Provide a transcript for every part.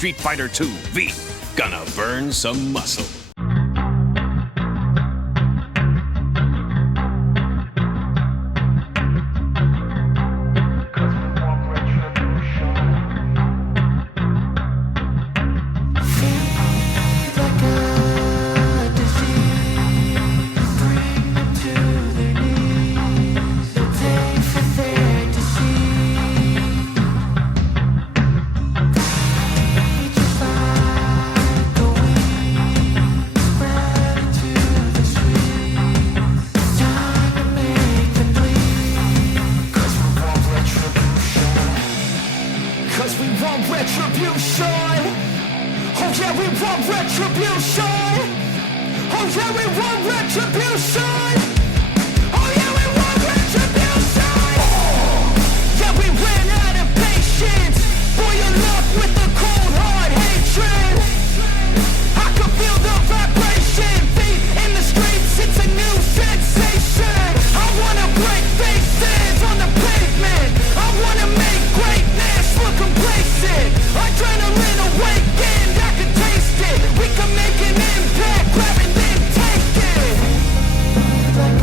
Street Fighter 2 V. Gonna burn some muscle. Cause we want retribution. Oh yeah, we want retribution. Oh yeah, we want retribution. Oh yeah, we want retribution. Yeah, we ran out of patience. Boil up with the cold hard hatred. I can feel the vibration. Feet in the streets, it's a new sensation. I wanna break faces on the pavement. I wanna make greatness look complacent. Adrenaline awakened, I can taste it. We can make an impact, grab and then take it.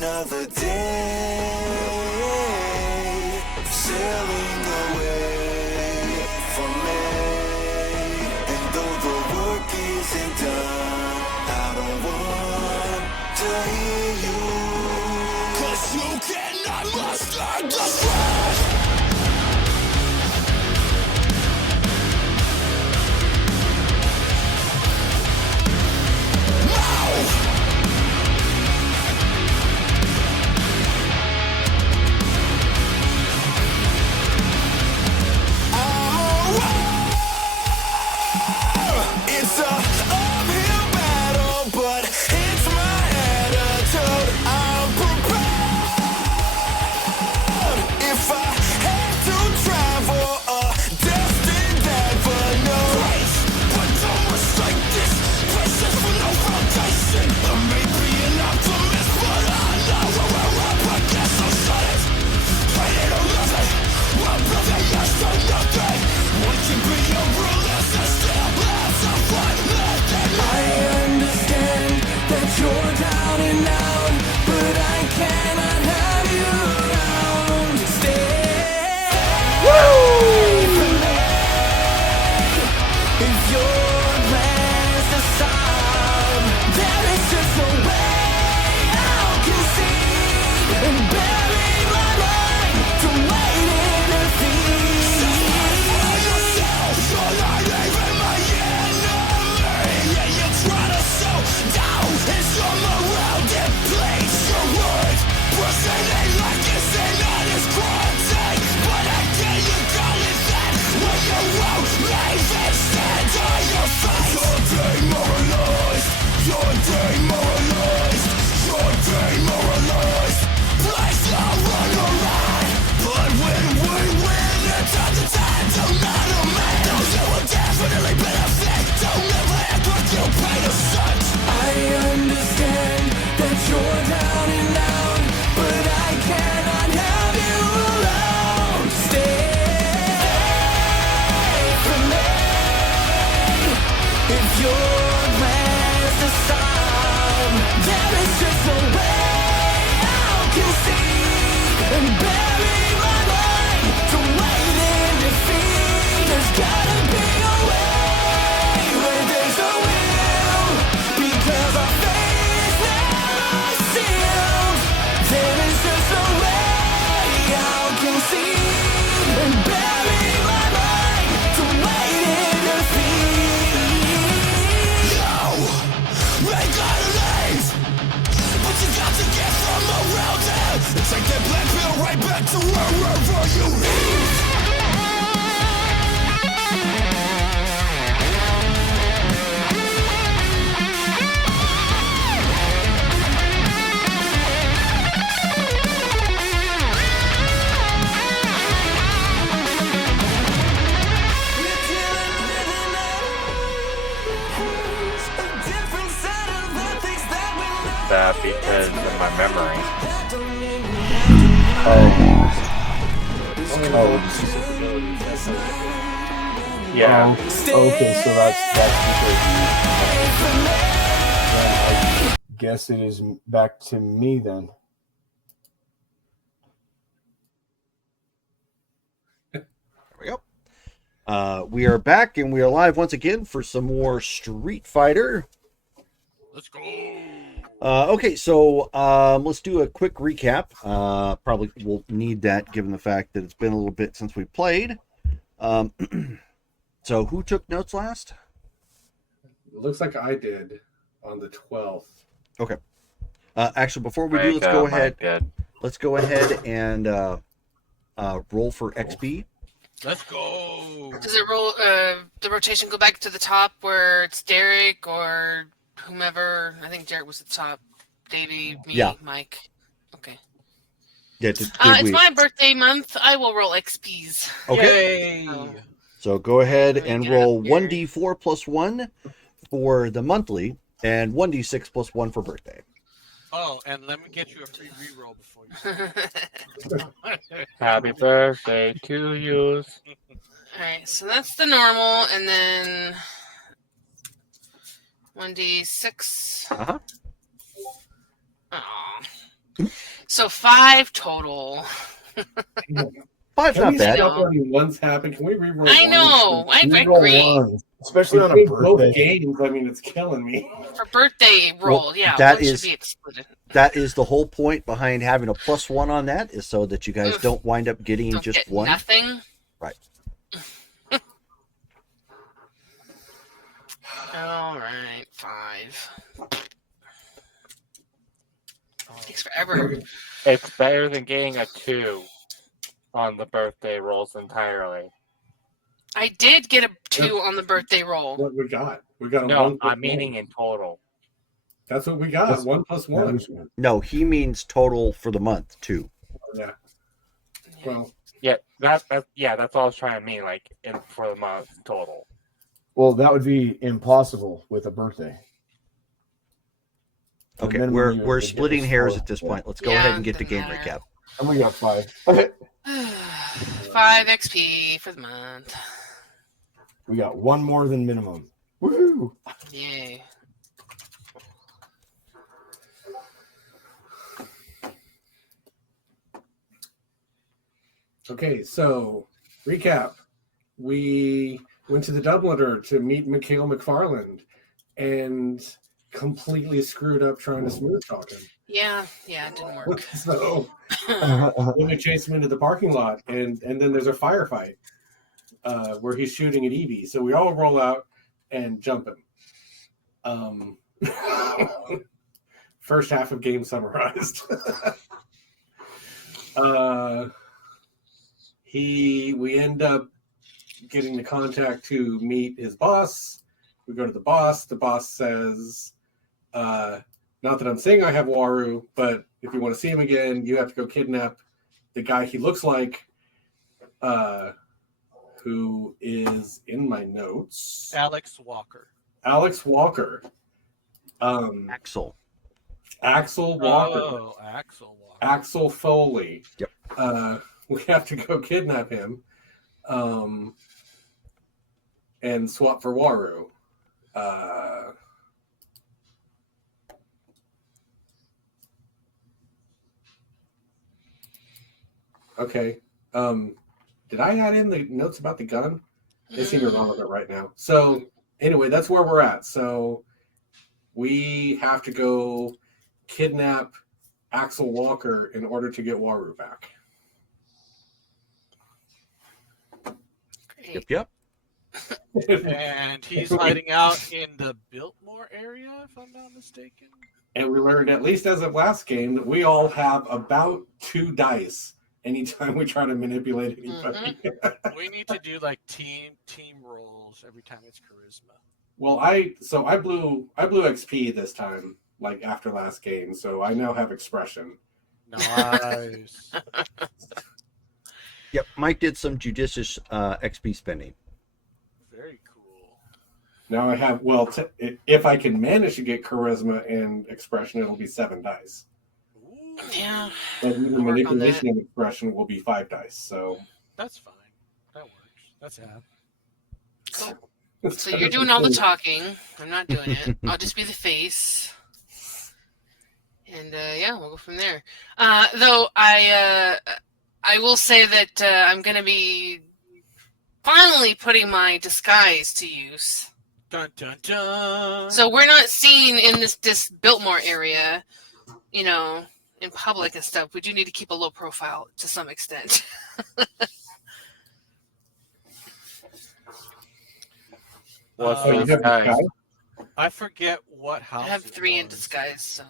another day sailing away from me. And though the work isn't done, I don't want to hear you, 'cause you cannot master the stress. It's a uphill battle, but it's my attitude. I'm prepared. If I had to travel a destined avenue, grace, but don't mistake this. Places for no foundation. I may be an optimist, but I know where we're up against. So shut it. Hate it or love it. One brother, yes to nothing. One can be a realist and still have some fun living. I understand that you're down and out, but I cannot have you around. Stay from me. If your plans to stop, there is just a way out. Concede and bury my mind to wait in defeat. Satisfy yourself, you're not even my enemy. Yeah, you try to sow doubt in some around it. Place your words, personate like it's an honest critique. But again, you call it that when you won't leave and stand on your face. Your demoralized, your demoralized, your demoralized. Place the run around, but when we win, it's time to time. Don't not a man, those who will definitely benefit. Don't never act like you paid a cent. I understand that you're down and out, but I cannot have you around. Stay from me. If your plans to stop, there is just a way out. Concede and bury my mind to wait in defeat. There's gotta be a way where there's a will, because our fate is never sealed. There is just a way out. Concede and bury my mind to wait in defeat. Yo, they gotta leave, but you got to get from around it and take that black pill right back to wherever you leave. That because of my memory. Yeah. Okay, so that's because I guess it is back to me then. There we go. We are back and we are live once again for some more Street Fighter. Let's go. Okay, so let's do a quick recap. Probably we'll need that given the fact that it's been a little bit since we played. So who took notes last? It looks like I did on the 12th. Okay. Actually, before we do, let's go ahead. Let's go ahead and roll for XP. Let's go. Does it roll the rotation go back to the top where it's Derek or whomever? I think Derek was at the top. Davey, me, Yeah. Mike. Okay. Yeah, It's my birthday month. I will roll XPs. Okay. So, So go ahead Let me and get roll up here. 1d4 plus 1 for the monthly and 1d6 plus 1 for birthday. Oh, and let me get you a free reroll before you. Happy birthday to you. Alright, so that's the normal, and then 1d6. Uh-huh. Aw. So 5 total. 5's Can not we bad. stop letting ones happen? Can we reroll? I ones? know. I Reroll agree. ones, especially on a Both birthday. games. I mean, it's killing me. For birthday roll, Well, yeah, that one is- should be excluded. That is the whole point behind having a +1 on that, is so that you guys Oof. don't wind up getting Don't just get one. nothing. Right. All right, 5. Takes forever. It's better than getting a 2 on the birthday rolls entirely. I did get a 2 on the birthday roll. What we got? We got a No, 1 plus I'm meaning 1. in total. That's what we got. That's- 1 plus 1. No, he means total for the month too. Yeah. Well, Yeah, that's all I was trying to mean, like for the month total. Well, that would be impossible with a birthday. The Okay, minimum we're you we're would get splitting is hairs 4. at this Yeah. point. Let's go Yeah, ahead and get the doesn't game matter. recap. And we got 5. 5 XP for the month. We got one more than minimum. Woohoo! Yay. okay, so recap. We went to the Dubliner to meet Mikhail McFarland and completely screwed up trying to smooth talk him. Yeah, it didn't work. So then we chase him into the parking lot, and then there's a firefight where he's shooting at Evie. So we all roll out and jump him. First half of game summarized. We end up getting the contact to meet his boss. We go to the boss. The boss says, not that I'm saying I have Waru, but if you want to see him again, you have to go kidnap the guy he looks like, who is in my notes. Alex Walker. Alex Walker. Axel. Axel Walker. Oh, Axel Walker. Axel Foley. Yep. We have to go kidnap him and swap for Waru. Okay. Did I add in the notes about the gun? They seem irrelevant right now. So anyway, that's where we're at. So we have to go kidnap Axel Walker in order to get Waru back. Great. Yep. And he's hiding out in the Biltmore area, if I'm not mistaken. And we learned, at least as of last game, that we all have about 2 dice anytime we try to manipulate anybody. We need to do like team rolls every time it's charisma. Well, I blew XP this time, like after last game, so I now have expression. Nice. Yep. Mike did some judicious XP spending. Very cool. Now I have, if I can manage to get charisma and expression, it'll be 7 dice. Ooh, Yeah. But the I'll work on manipulation and expression will be 5 dice. So that's fine. That works. That's ad. So you're doing all the talking. I'm not doing it. I'll just be the face. And yeah, we'll go from there. Though I will say that I'm going to be finally putting my disguise to use. Dun dun dun. So we're not seen in this Biltmore area, in public and stuff. We do need to keep a low profile to some extent. What's you the have disguise? disguise? I forget what house. I have it 3 in was. disguise, so.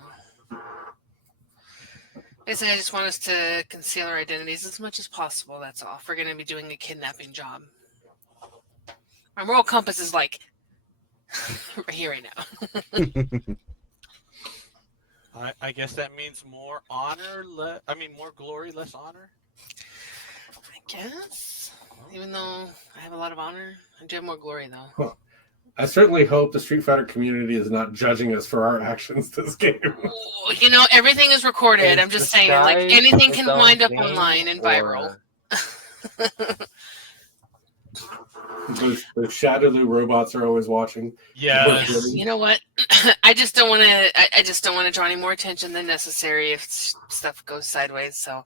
Basically, I just want us to conceal our identities as much as possible, that's all. If we're going to be doing a kidnapping job. My moral compass is like right here, right now. I guess that means more honor, more glory, less honor. I guess. Even though I have a lot of honor, I do have more glory, though. I certainly hope the Street Fighter community is not judging us for our actions this game. Ooh, everything is recorded. I'm just saying, like, Disguise anything its can own wind up game, online and or- viral. Those Shadowloo robots are always watching. Yes. You know what? I just don't want to. I just don't want to draw any more attention than necessary if stuff goes sideways. So,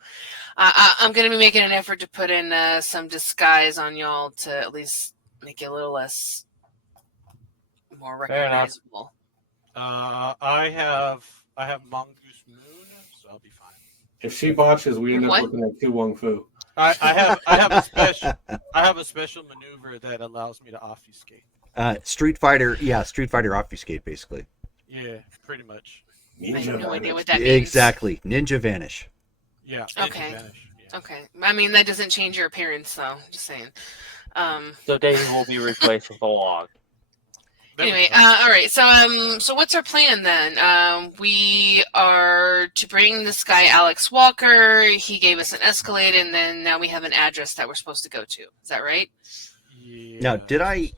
I'm going to be making an effort to put in some disguise on y'all to at least make it a little less more Fair enough. recognizable. I have Mongoose Moon, so I'll be fine. If she botches, we end up What? looking at 2 Wong Fu. I have a special maneuver that allows me to obfuscate. Street Fighter obfuscate, basically. Yeah, pretty much. I have no Ninja idea what Vanish. that means. Exactly. Ninja vanish. Yeah. Okay. Vanish, yeah. Okay. I mean, that doesn't change your appearance, though. Just saying. So Davey will be replaced with a log. There we Anyway, go. all right. So what's our plan then? We are to bring this guy Alex Walker. He gave us an Escalade, and then now we have an address that we're supposed to go to. Is that right? Yeah. Now, did I?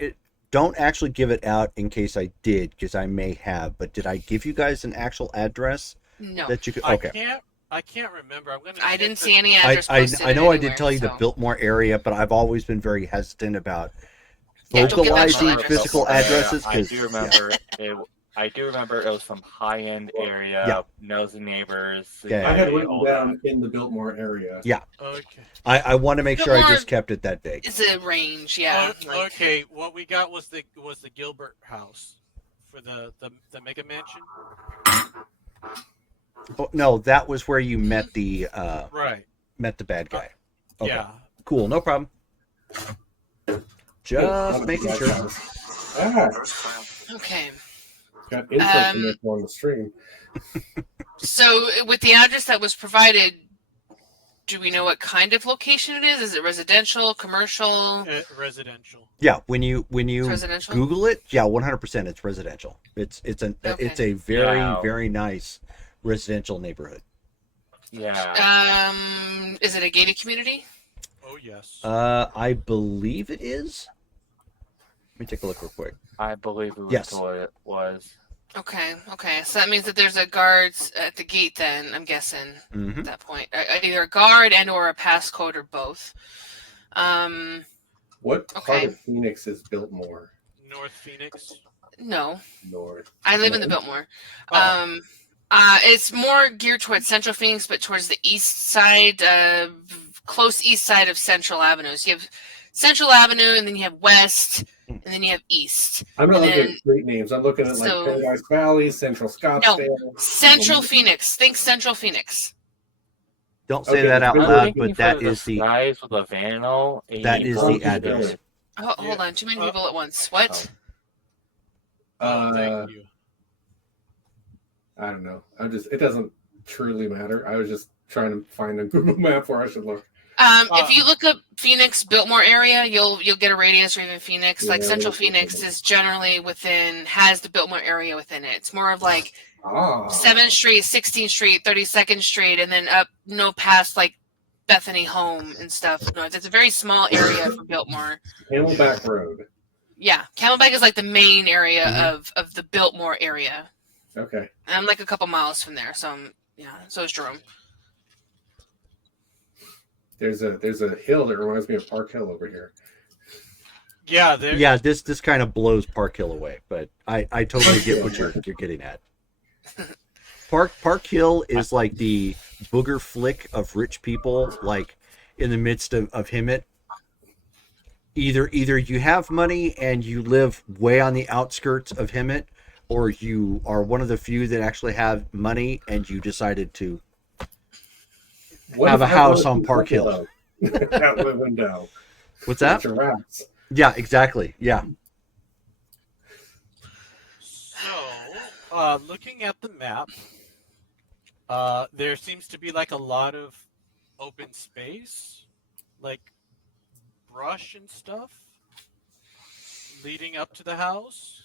Don't actually give it out in case I did, because I may have. But did I give you guys an actual address No, that you could? Okay. I can't remember. I'm gonna. I check didn't the- see any I address. posted I know I anywhere, did tell you the so- Biltmore area, but I've always been very hesitant about Yeah, don't give that vocalizing address. physical addresses. I 'cause- do remember it. I do remember it was some high-end area, Yeah. nosy neighbors. Yeah, I had all written that. down in the Biltmore area. Yeah. Okay. I want to make sure I Biltmore- just kept it that vague. It's a range, yeah. like- Okay. What we got was the Gilbert house for the Mega Mansion. Oh, no, that was where you met the Right. bad guy. Okay. Yeah. Cool, no problem. Just making sure. Ah, Okay. got interest in this on the stream. So with the address that was provided, do we know what kind of location it is? Is it residential, commercial? Residential. Yeah, when you It's residential. Google it, yeah, 100% it's residential. It's a very Yeah. very nice residential neighborhood. Yeah. Is it a gated community? Oh yes. I believe it is. Let me take a look real quick. I believe it was Yes. what it was. Okay. So that means that there's a guard at the gate. Then I'm guessing Hmm at that point, either a guard and or a passcode or both. What part Okay. of Phoenix is Biltmore? North Phoenix. No, North. I live in the No? Biltmore. Oh. It's more geared towards Central Phoenix, but towards the east side, close east side of Central Avenue. So you have Central Avenue, and then you have West, and then you have East. I'm not And looking then- at street names. I'm looking at like so- Paradise Valley, Central Scottsdale. Central Phoenix. Think Central Phoenix. Don't say Okay, that out I'm loud, Looking but that for is the guys with a Vandal. that is the Broken address. Village. Hold on, too many people at once. What? Oh, thank you. I don't know. It doesn't truly matter. I was just trying to find a Google map where I should look. If you look up Phoenix Biltmore area, you'll get a radius, or even Phoenix. Like Yeah, Central that's- Phoenix is generally has the Biltmore area within it. It's more of like Ah, 7th Street, 16th Street, 32nd Street, and then up past like Bethany Home and stuff. No, it's a very small area for Biltmore. Camelback Road. Yeah, Camelback is like the main area Mhm. of the Biltmore area. Okay. And I'm like a couple miles from there, so so is Jerome. There's a hill that reminds me of Park Hill over here. Yeah. There. Yeah, this kind of blows Park Hill away, but I totally get what you're getting at. Park Hill is like the booger flick of rich people, like in the midst of Hemet. Either you have money and you live way on the outskirts of Hemet, or you are one of the few that actually have money and you decided to What have if a I house wanted on to Park Hill. Buffalo? Out the window. What's that? Giraffes. Yeah, exactly. Yeah. So, looking at the map, there seems to be like a lot of open space, like brush and stuff, leading up to the house.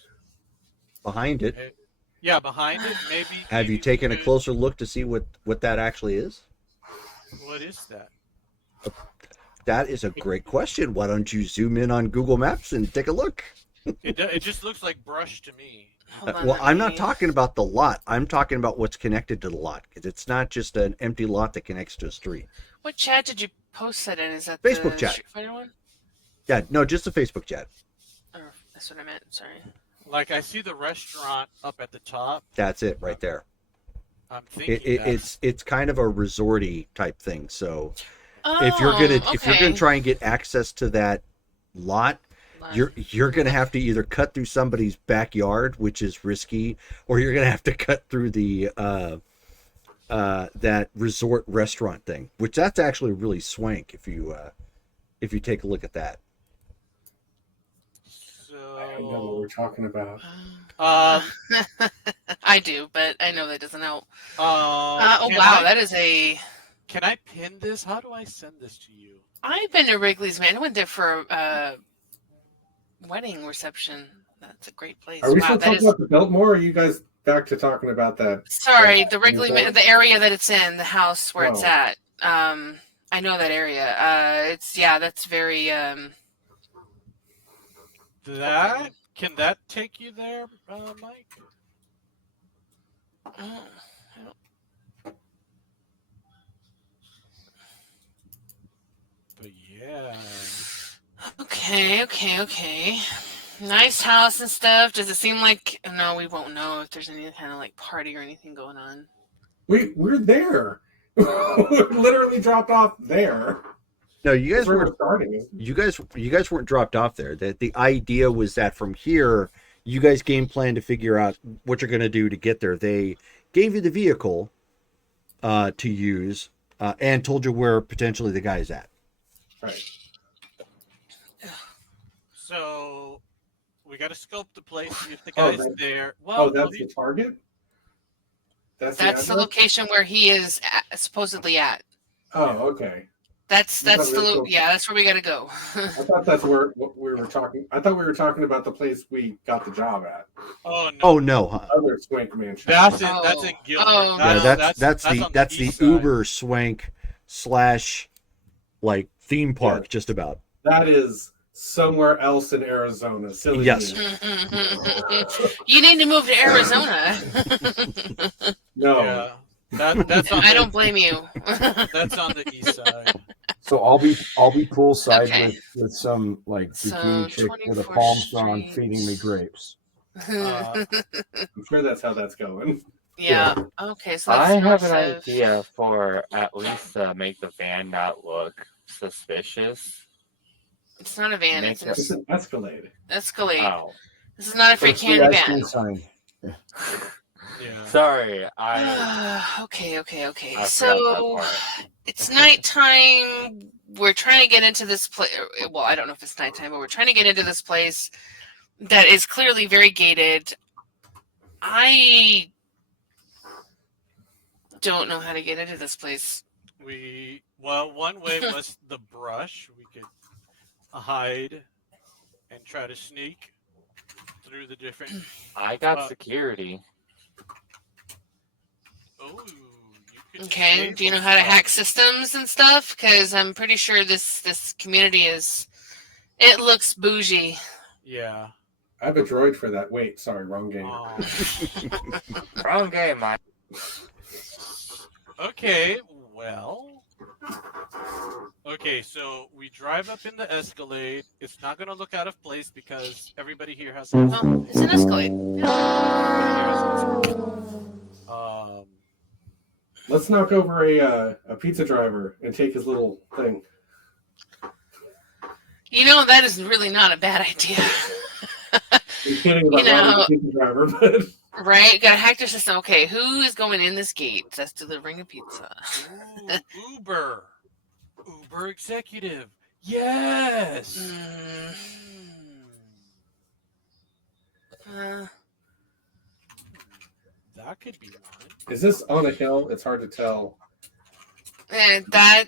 Behind it. Yeah, behind it, maybe. Have you maybe we taken a could- closer look to see what that actually is? What is that? That is a great question. Why don't you zoom in on Google Maps and take a look? It just looks like brush to me. Hold on, Well, let I'm not me- talking about the lot. I'm talking about what's connected to the lot, because it's not just an empty lot that connects to a street. What chat did you post that in? Is that Facebook the chat. Street Fighter one? Yeah, no, just a Facebook chat. Oh, that's what I meant. Sorry. Like I see the restaurant up at the top. That's it right there. I'm thinking It's kind of a resorty type thing. So Oh, if you're gonna okay. try and get access to that lot, you're gonna have to either cut through somebody's backyard, which is risky, or you're gonna have to cut through the that resort restaurant thing, which that's actually really swank if you take a look at that. I don't know what we're talking about. I do, but I know that doesn't help. Oh can wow, I- that is a. Can I pin this? How do I send this to you? I've been to Wrigley's, man. I went there for a wedding reception. That's a great place. Are we Wow, still that talking is. about the Biltmore, or are you guys back to talking about that? Sorry, the Wrigley, the area that it's in, the house where it's Oh. at. I know that area. That's very. Can that take you there, Mike? Oh, But yeah. Okay. Nice house and stuff. Does it seem like? No, we won't know if there's any kind of like party or anything going on. We're there. We're literally dropped off there. No, you guys That's where weren't. we're starting. You guys weren't dropped off there. That the idea was that from here, you guys game plan to figure out what you're going to do to get there. They gave you the vehicle to use and told you where potentially the guy is at. Right. So we got to scope the place, see if the Oh, guy's that- there. Oh, Well, that's the target? That's That's the address? location where he is supposedly at. Oh, okay. That's thought we were the supposed- that's where we gotta go. I thought that's what we were talking. I thought we were talking about the place we got the job at. oh no, Oh no, huh? Other Swank Mansion. that's in Oh. Gilbert. Oh, Yeah, no. that's on the east side. Uber swank / like theme park, just about. That is somewhere else in Arizona. Silly Yes. me. You need to move to Arizona. No. Yeah, that's on. I don't blame you. That's on the east side. So I'll be poolside Okay. with some like So, bikini chick with a 24th palm on Street. feeding me grapes. I'm sure that's how that's going. yeah. Okay. So I that's have an north of- idea for at least make the van not look suspicious. It's not a van. Make It's It's an an Escalade. Escalade. Oh, This is not a free Free candy ice cream van. sign. Yeah. sorry. I Okay. I forgot that So part. it's nighttime. We're trying to get into this place. Well, I don't know if it's nighttime, but we're trying to get into this place that is clearly very gated. I don't know how to get into this place. One way was the brush. We could hide and try to sneak through the different. I got Uh, security. Oh, you could. Okay. Do you know disable how to stuff. hack systems and stuff? Because I'm pretty sure this community is. It looks bougie. Yeah. I have a droid for that. Wait, sorry, wrong game. Wrong game, Mike. Okay. Well. Okay, so we drive up in the Escalade. It's not going to look out of place because everybody here has. Oh, it's an Escalade. Let's knock over a pizza driver and take his little thing. You know, that is really not a bad idea. I'm kidding about You know- robbing the pizza driver, but Right? Gotta hack their system. Okay, who is going in this gate that's delivering a pizza? Ooh, Uber executive. Yes. That could be one. is this on a hill? It's hard to tell. I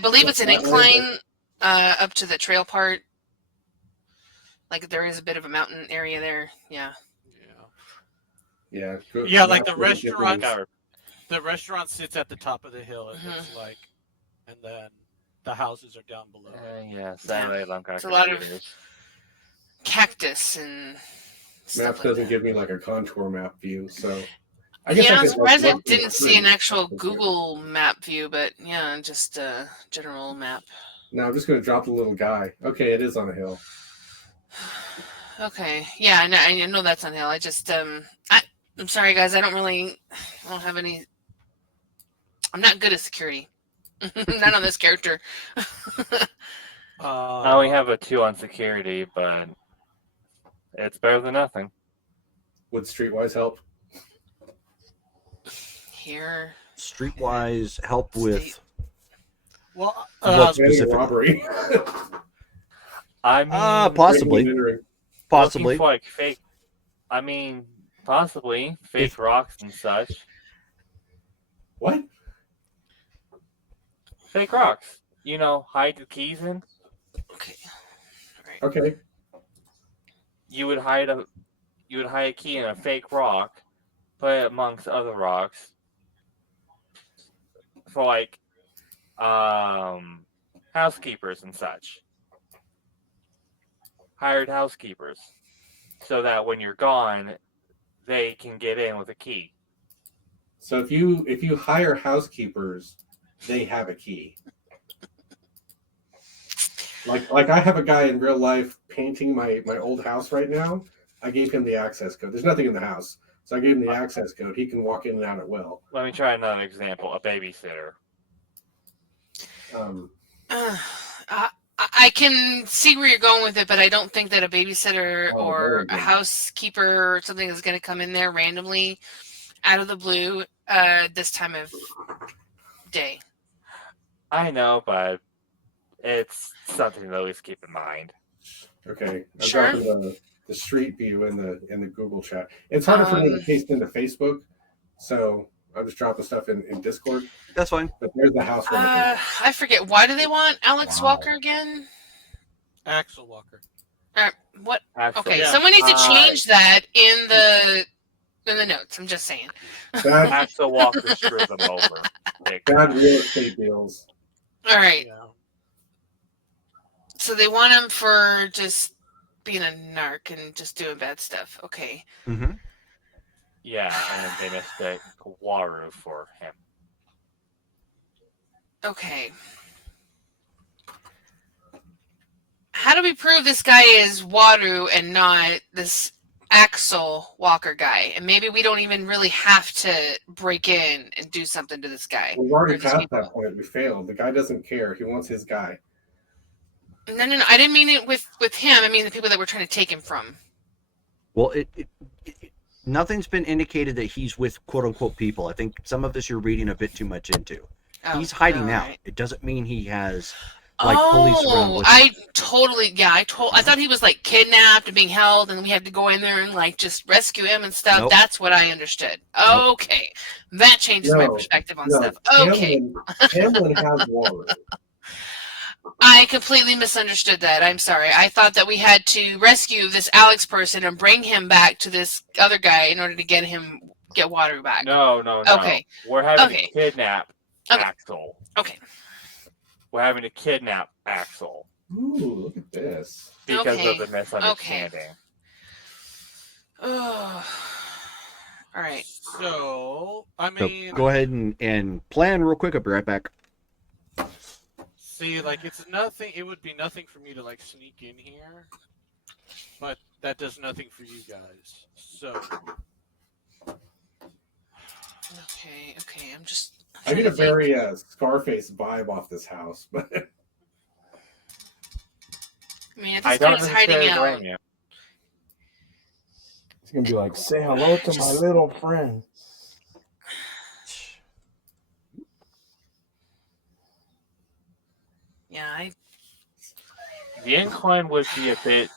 believe it's an incline up to the trail part. Like there is a bit of a mountain area there. Yeah. Yeah. Good. Yeah, like the Not really good restaurant. news. The restaurant sits at the top of the hill. It looks Mm-hmm. like, and then the houses are down below. Yeah, Saturday Long It's a lot of cactus and stuff Map like doesn't that. give me like a contour map view, so I guess I Yeah, I'm could, surprised like, I look didn't at see an the- actual Google map view, but yeah, just a general map. No, I'm just going to drop the little guy. Okay, it is on a hill. Okay. Yeah, I know that's on hill. I just I'm sorry guys, I don't have any. I'm not good at security. Not on this character. I only have a 2 on security, but it's better than nothing. Would Streetwise help? Here. Streetwise help with Well, what Any specifically? robbery. I mean, Possibly. Breaking and entering. Possibly. looking for, like fake. I mean, possibly fake If- rocks and such. What? Fake rocks. You know, hide the keys in. Okay. Okay. You would hide a key in a fake rock, put it amongst other rocks for like housekeepers and such. Hired housekeepers. So that when you're gone, they can get in with a key. So if you hire housekeepers, they have a key. Like I have a guy in real life painting my old house right now. I gave him the access code. There's nothing in the house, so I gave him the access code. He can walk in and out at will. Let me try another example. A babysitter. I can see where you're going with it, but I don't think that a babysitter Oh, or very a good. housekeeper or something is going to come in there randomly out of the blue this time of day. I know, but it's something to always keep in mind. Okay. I'm Sure. dropping the street view in the Google chat. It's harder for me to paste into Facebook, so I'm just dropping stuff in Discord. That's fine. But there's the house. right there. I forget. Why do they want Alex Wow. Walker again? Axel Walker. What? Actually, Okay, yeah. someone needs to change that in the notes. I'm just saying. Bad, Axel Walker screwed them over. Big bad time. real estate deals. All right. Yeah. So they want him for just being a narc and just doing bad stuff. Okay. Mm-hmm. Yeah, and then they mistake Waru for him. Okay. How do we prove this guy is Waru and not this Axel Walker guy? And maybe we don't even really have to break in and do something to this guy. We've already or these passed people. that point. We failed. The guy doesn't care. He wants his guy. No. I didn't mean it with him. I mean the people that we're trying to take him from. Well, nothing's been indicated that he's with quote unquote people. I think some of this you're reading a bit too much into. Oh, He's hiding all out. right. It doesn't mean he has like police around with him. I totally, I thought he was like kidnapped and being held, and we had to go in there and like just rescue him and stuff. Nope. That's what I understood. Nope. Okay, that changes my No, perspective on No, stuff. Okay, Hamlin has water. I completely misunderstood that. I'm sorry. I thought that we had to rescue this Alex person and bring him back to this other guy in order to get water back. No. Okay. We're having Okay. to kidnap Okay. Axel. Okay. We're having to kidnap Axel Ooh, look at this. because Okay. of the misunderstanding. Oh. All right. So, I So mean, go ahead and plan real quick. I'll be right back. see, like, it's nothing. It would be nothing for me to, like, sneak in here. But that does nothing for you guys. So, Okay. I'm just. I get a trying to think. very Scarface vibe off this house, but I mean, at I this don't point, he's hiding necessarily out. blame you. It's gonna be like, say hello to my little friend. Yeah, The incline would be a bit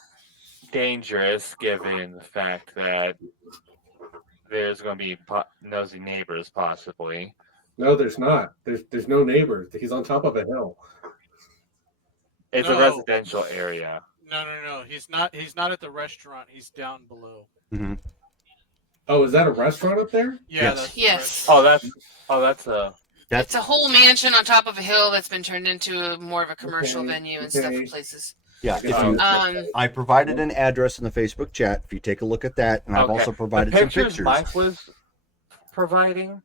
dangerous given the fact that there's going to be nosy neighbors possibly. no, there's not. There's no neighbors. He's on top of a hill. It's No. a residential area. no. He's not at the restaurant. He's down below. Oh, is that a restaurant up there? Yeah. Yes. That's the Yes. That's a It's a whole mansion on top of a hill that's been turned into more of a commercial Okay, venue and stuff okay. for places. Yeah, if Um, you, I provided an address in the Facebook chat. If you take a look at that, and I've Okay. also provided the some pictures pictures. Mike was providing.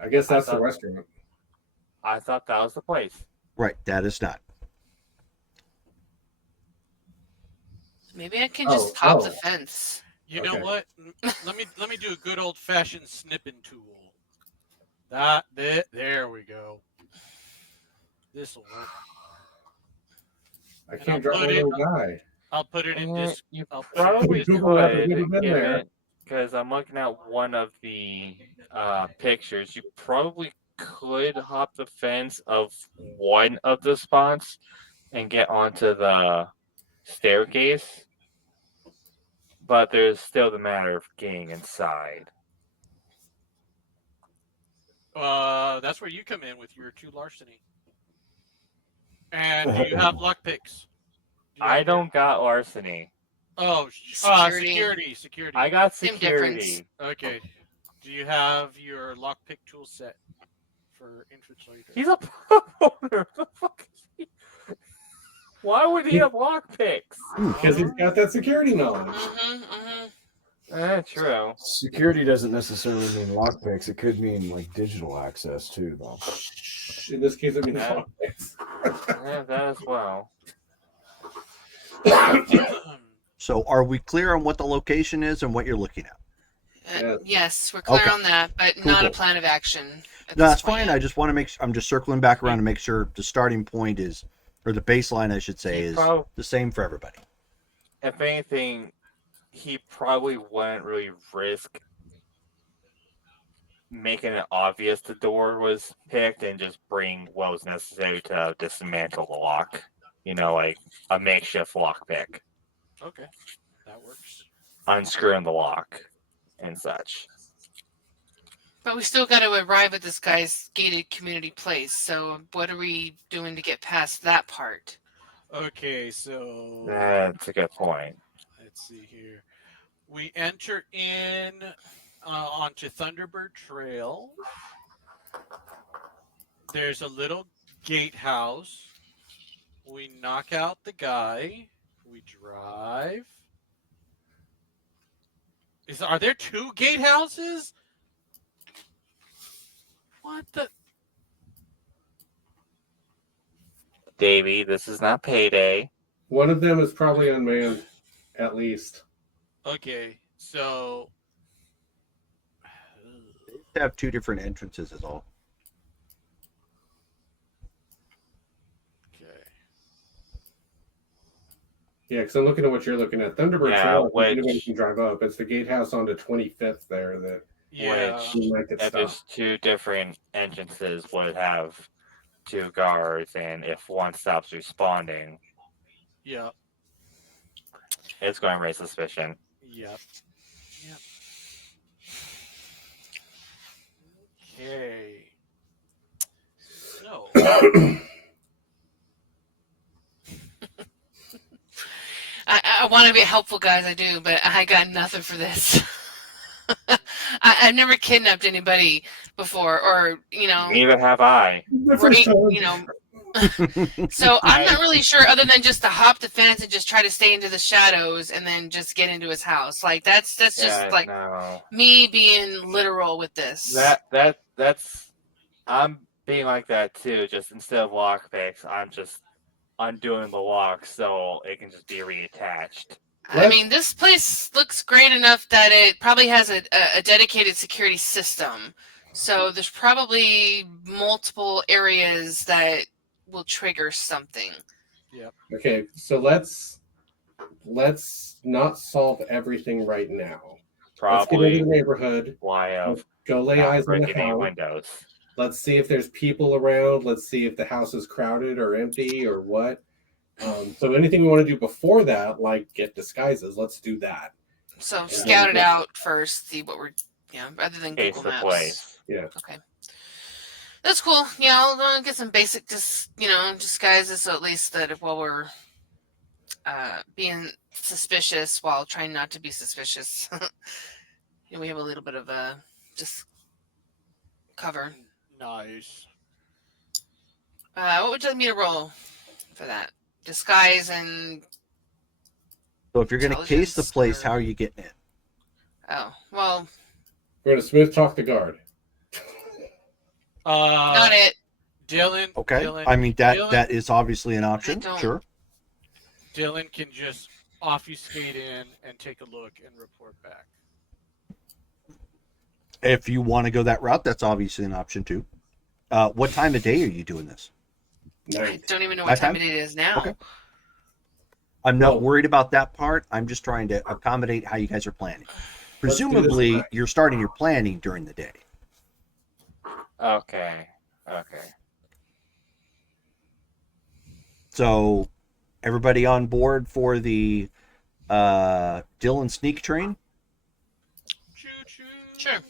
I guess that's the thought- restaurant. I thought that was the place. Right, that is not. Maybe I can just hop the fence. You Okay. know what? Let me do a good old fashioned snipping tool. There we go. This'll work. I And can't I'll drop my put it- little guy. I'll put it in Eh, this. You I'll put it probably in Google Maps has never could, been there. because I'm looking at one of the pictures. You probably could hop the fence of one of the spots and get onto the staircase, but there's still the matter of getting inside. That's where you come in with your 2 larceny. And do you have lockpicks? I don't got larceny. Oh, Security. security. I got Same security. Okay. Do you have your lockpick tool set for infiltrator? He's a promoter. The fuck is he? Why would he have lockpicks? Because he's got that security knowledge. True. Security doesn't necessarily mean lockpicks. It could mean like digital access too, though. In this case, I mean Yeah. lockpicks. Yeah, that as well. So, are we clear on what the location is and what you're looking at? Yes, we're clear Okay. on that, but Cool, not a cool. plan of action. at No, this that's point fine. yet. I just want to make. I'm just circling back around to make sure the starting point is, or the baseline, I should say, is the same for everybody. If anything, he probably wouldn't really risk making it obvious the door was picked and just bring what was necessary to dismantle the lock. You know, like a makeshift lock pick, Okay. That works. unscrewing the lock and such. But we still got to arrive at this guy's gated community place. So what are we doing to get past that part? Okay, so That's a good point. let's see here. We enter in onto Thunderbird Trail. There's a little gatehouse. We knock out the guy. We drive. Are there 2 gatehouses? What the? Davey, this is not payday. One of them is probably unmanned, at least. Okay, so They have 2 different entrances, is all. okay. Yeah, because I'm looking at what you're looking at. Thunderbird Yeah, Trail, which- anybody can drive up. It's the gatehouse on the 25th there that Yeah. Which, you might get if stopped. there's 2 different entrances, would have 2 guards, and if one stops responding, Yep. it's going to raise suspicion. Yep. Yep. Okay. So I want to be helpful, guys. I do, but I got nothing for this. I've never kidnapped anybody before, or Neither have I. The first time. So I'm not really sure, other than just to hop the fence and just try to stay into the shadows and then just get into his house. Like that's just Yeah, like no. me being literal with this. That's I'm being like that too. Just instead of lockpicks, I'm just undoing the lock so it can just be reattached. I mean, this place looks great enough that it probably has a dedicated security system. So there's probably multiple areas that will trigger something. Okay, so let's not solve everything right now. Let's get Probably into the neighborhood. why of Go lay not eyes on the breaking any house. windows. Let's see if there's people around. Let's see if the house is crowded or empty or what. So anything we want to do before that, like get disguises, let's do that. So scout it out first, see what we're, rather than Case Google the Maps. place. Okay. That's cool. Yeah, I'll get some basic, disguises, so at least that while we're being suspicious, while trying not to be suspicious, we have a little bit of just cover. nice. What would you like me to roll for that? Disguise and So, if you're going to case the Intelligence place, or- how are you getting in? well, We're gonna smooth talk the guard. got it. Dylan. Okay. Dylan, I mean, that Dylan, that is obviously an option. don't- Sure. Dylan can just obfuscate in and take a look and report back. If you want to go that route, that's obviously an option too. What time of day are you doing this? I Night. don't even know what time Nighttime? it is now. Okay. I'm not Well- worried about that part. I'm just trying to accommodate how you guys are planning. Let's do this Presumably, tonight. you're starting your planning during the day. Okay. So, everybody on board for the Dylan sneak train? Choo choo. Sure.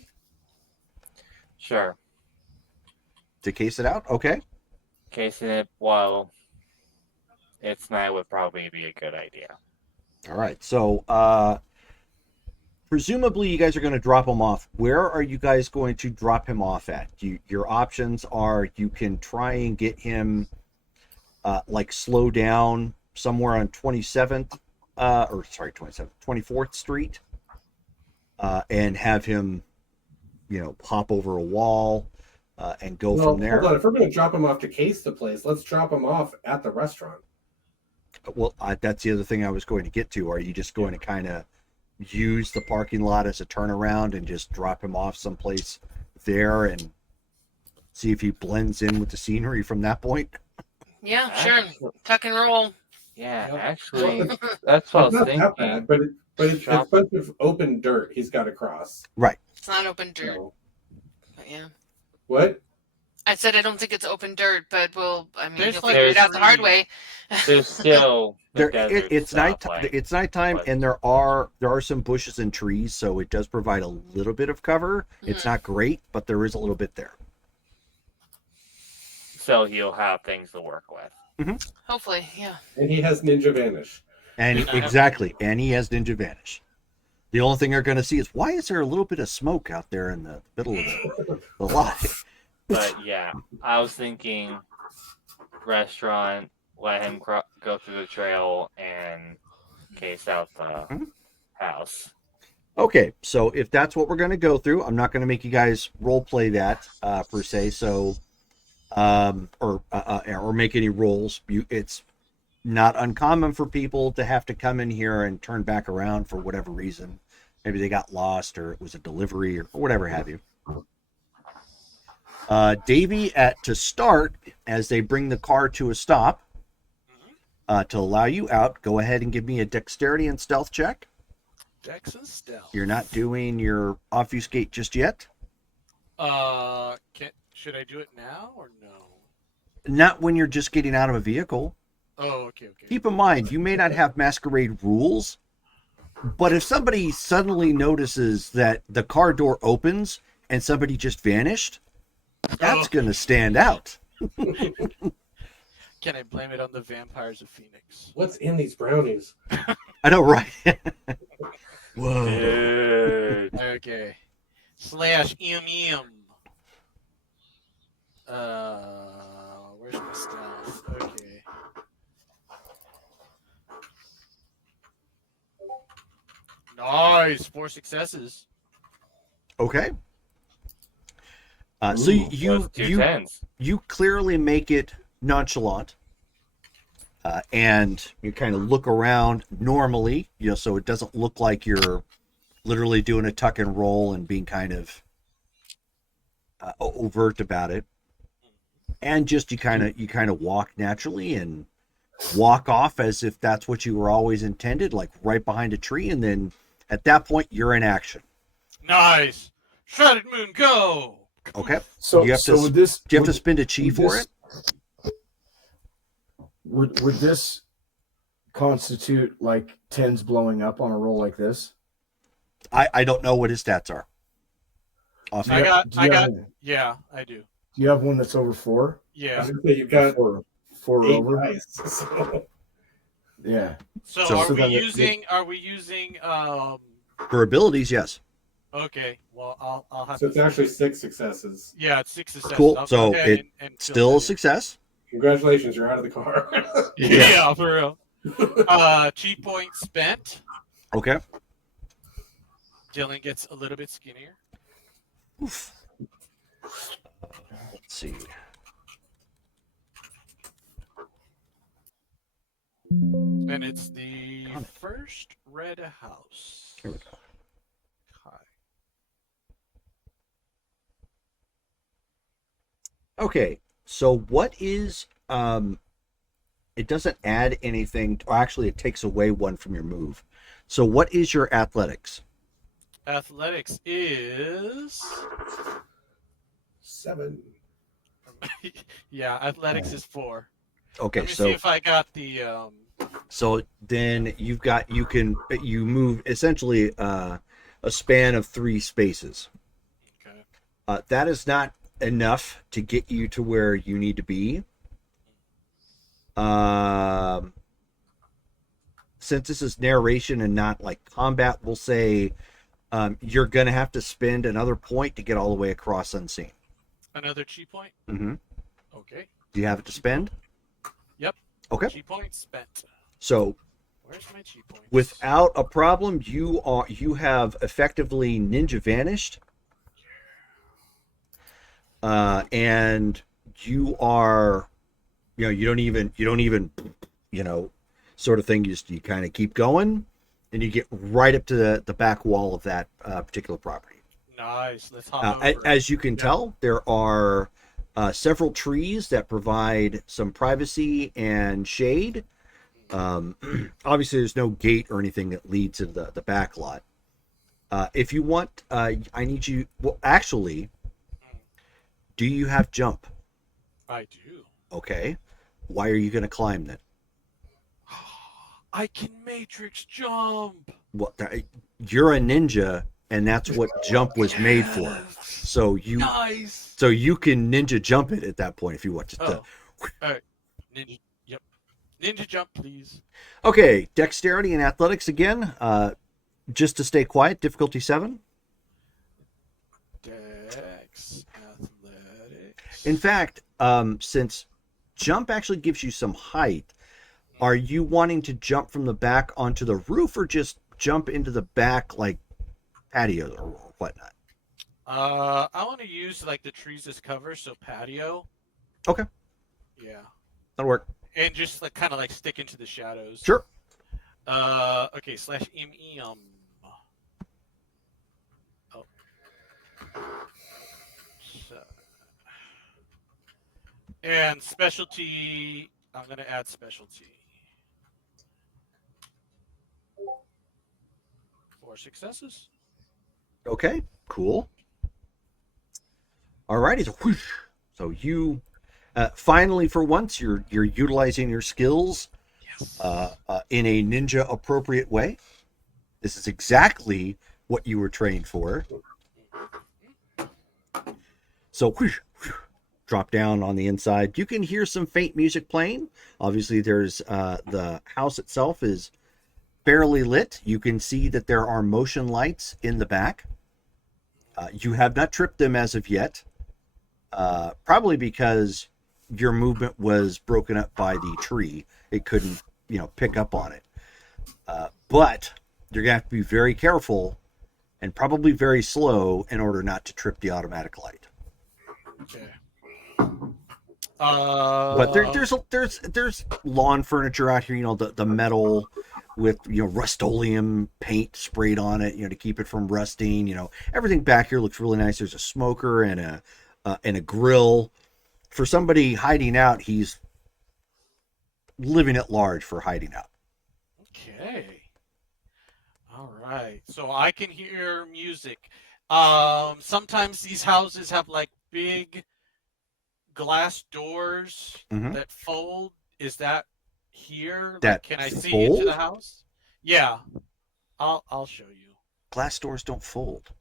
Sure. To case it out? Okay. Casing it while it's night would probably be a good idea. All right. So, presumably, you guys are going to drop him off. Where are you guys going to drop him off at? Your options are you can try and get him, slow down somewhere on 27th, 24th Street, and have him, hop over a wall and go Well, from there. hold on. If we're going to drop him off to case the place, let's drop him off at the restaurant. Well, that's the other thing I was going to get to. Are you just going to kind of use the parking lot as a turnaround and just drop him off someplace there and see if he blends in with the scenery from that point? Yeah, sure. Tuck and roll. Yeah, Yep. actually, that's what I It's was not that thinking. bad, but it's a Drop- bunch of open dirt he's got to cross. It's not open dirt, So, but yeah. what? I said I don't think it's open dirt, but There's you'll like figure it out the hard three- way. There's still the desert It's stuff, nighttime. like- It's nighttime, but- and there are some bushes and trees, so it does provide a little bit of cover. It's not great, but there is a little bit there. so he'll have things to work with. Hopefully, yeah. And he has Ninja Vanish. And exactly, and he has Ninja Vanish. The only thing they're going to see is why is there a little bit of smoke out there in the middle of the lot? But yeah, I was thinking restaurant, let him go through the trail and case out the house. Okay, so if that's what we're going to go through, I'm not going to make you guys role play that per se. So, or make any rolls. It's not uncommon for people to have to come in here and turn back around for whatever reason. Maybe they got lost, or it was a delivery, or whatever have you. Davey, to start, as they bring the car to a stop, to allow you out, go ahead and give me a dexterity and stealth check. Dex and stealth. You're not doing your obfuscate just yet. Should I do it now or no? Not when you're just getting out of a vehicle. Oh, okay. Keep in mind, you may not have masquerade rules, but if somebody suddenly notices that the car door opens and somebody just vanished, that's going to stand out. Can I blame it on the vampires of Phoenix? What's in these brownies? I know, right? Whoa. Dude. Okay. Slash em. Where's my stealth? Okay. Nice, 4 successes. Okay. So Ooh, Those two tens. you clearly make it nonchalant, and you kind of look around normally, so it doesn't look like you're literally doing a tuck and roll and being kind of overt about it, and just you kind of walk naturally and walk off as if that's what you were always intended, like right behind a tree, and then at that point you're in action. Nice. Shredded Moon, go! Okay. So, You have so to- would this? Do you have to would- spend a chi would for this- it? Would this constitute like tens blowing up on a roll like this? I don't know what his stats are. Do you Yeah, I do. Do you have one that's over 4? Yeah. You've got Four 8 over. dice. So. Yeah. So, So- are So we then using For abilities, yes. okay, well I'll have So to it's actually 6 successes. yeah, it's 6 successes. Cool. I'll So go ahead it and fill Still a that in. success. Congratulations, you're out of the car. Yeah, for real. Chi point spent. Okay. Dylan gets a little bit skinnier. Oof. Let's see. And it's the Darn it. first red house. Here we go. Okay. Okay, so what is it doesn't add anything, or actually it takes away one from your move. So what is your athletics? Athletics is 7. yeah, athletics is 4. Okay, Let me so see if I got the so then you move essentially a span of 3 spaces. okay. That is not enough to get you to where you need to be. Since this is narration and not like combat, we'll say you're going to have to spend another point to get all the way across unseen. Another chi point? Mm-hmm. Okay. Do you have it to spend? Yep. Okay. Chi point spent. So Where's my chi points? without a problem, you have effectively ninja vanished. And you are, you don't even, sort of thing. You kind of keep going, and you get right up to the back wall of that particular property. Nice. Let's hop over. As you can tell, there are several trees that provide some privacy and shade. Obviously, there's no gate or anything that leads to the back lot. If you want, I need you. Well, actually, do you have jump? I do. Okay. Why are you going to climb then? I can matrix jump. Well, you're a ninja, and that's what jump was made for. So you Nice. so you can ninja jump it at that point if you want to. Oh. All right. Ninja. Yep. Ninja jump, please. Okay, dexterity and athletics again. Just to stay quiet, difficulty 7. Dex. Athletics. In fact, since jump actually gives you some height, are you wanting to jump from the back onto the roof or just jump into the back like patio or whatnot? I want to use like the trees as cover, so patio. Okay, Yeah. that'll work. And just like kind of like stick into the shadows. Sure. Okay. /MEM. Oh. So. And specialty. I'm gonna add specialty. 4 successes. Okay, cool. Alrighty, so whoosh. So you finally, for once, you're utilizing your skills Yes. in a ninja appropriate way. This is exactly what you were trained for. So whoosh, whoosh, drop down on the inside. You can hear some faint music playing. Obviously, there's the house itself is barely lit. You can see that there are motion lights in the back. You have not tripped them as of yet, probably because your movement was broken up by the tree. It couldn't, pick up on it. But you're gonna have to be very careful and probably very slow in order not to trip the automatic light. Okay. But there's lawn furniture out here. The metal with Rust-Oleum paint sprayed on it, to keep it from rusting. Everything back here looks really nice. There's a smoker and a grill. For somebody hiding out, he's living at large for hiding out. Okay. All right. So I can hear music. Sometimes these houses have like big glass doors Mhm. that fold. Is that here? That Can I see fold? into the house? Yeah. I'll show you. Glass doors don't fold.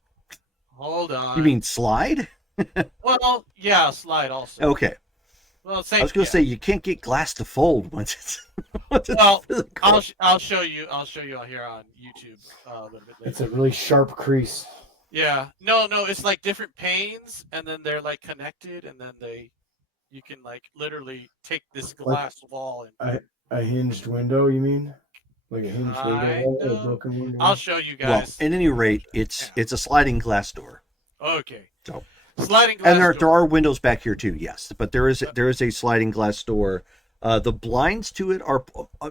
Hold on. You mean slide? Well, yeah, slide also. Okay. Well, I same. was going to say you can't get glass to fold once it's Well, physical. I'll show you. I'll show you here on YouTube a little bit later. It's a really sharp crease. Yeah. No, it's like different panes, and then they're like connected, and then you can like literally take this glass wall and. A hinged window, you mean? Like a hinged window, Kinda. a broken window? I'll show you Well, guys. at any rate, it's a sliding glass door. Okay. So- Sliding glass And there door. are windows back here too, yes. But there is a sliding glass door The blinds to it are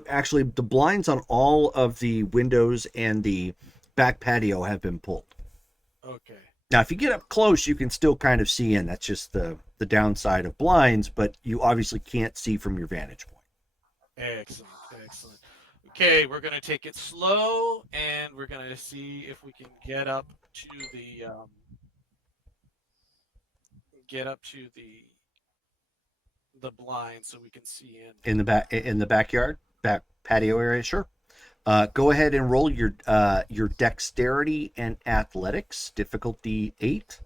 actually the blinds on all of the windows and the back patio have been pulled. Okay. Now, if you get up close, you can still kind of see in. That's just the downside of blinds, but you obviously can't see from your vantage point. Excellent. Excellent. Okay, we're gonna take it slow, and we're gonna see if we can get up to the blind so we can see in. In the backyard, back patio area, sure. Go ahead and roll your dexterity and athletics, difficulty 8,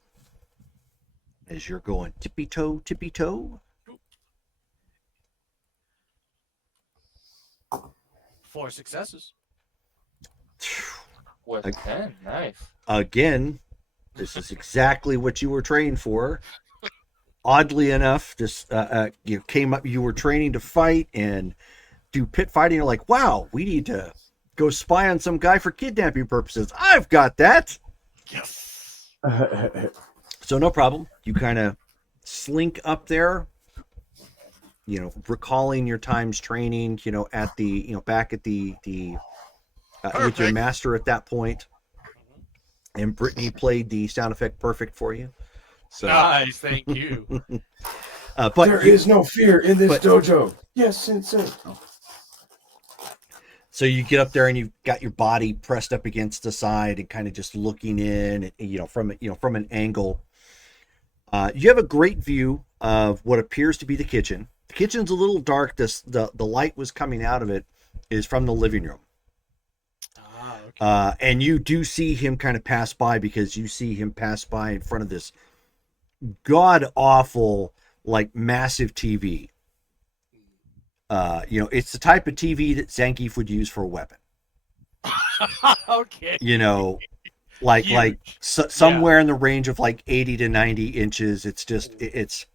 as you're going tippy toe, tippy toe. 4 successes. With 10, nice. Again, this is exactly what you were trained for. Oddly enough, this you came up. You were training to fight and do pit fighting. You're like, wow, we need to go spy on some guy for kidnapping purposes. I've got that. Yes. So no problem. You kind of slink up there, recalling your times training, at the, back at the with your master at that point. And Brittany played the sound effect perfect for you. So, nice, thank you. but there is no fear in this dojo. Yes, sensei. So you get up there and you've got your body pressed up against the side and kind of just looking in, from an angle. You have a great view of what appears to be the kitchen. The kitchen's a little dark. The light was coming out of it is from the living room. Okay. And you do see him kind of pass by, because you see him pass by in front of this god awful, like, massive TV. It's the type of TV that Zangief would use for a weapon. Okay. Somewhere in the range of like 80 to 90 inches. It's just as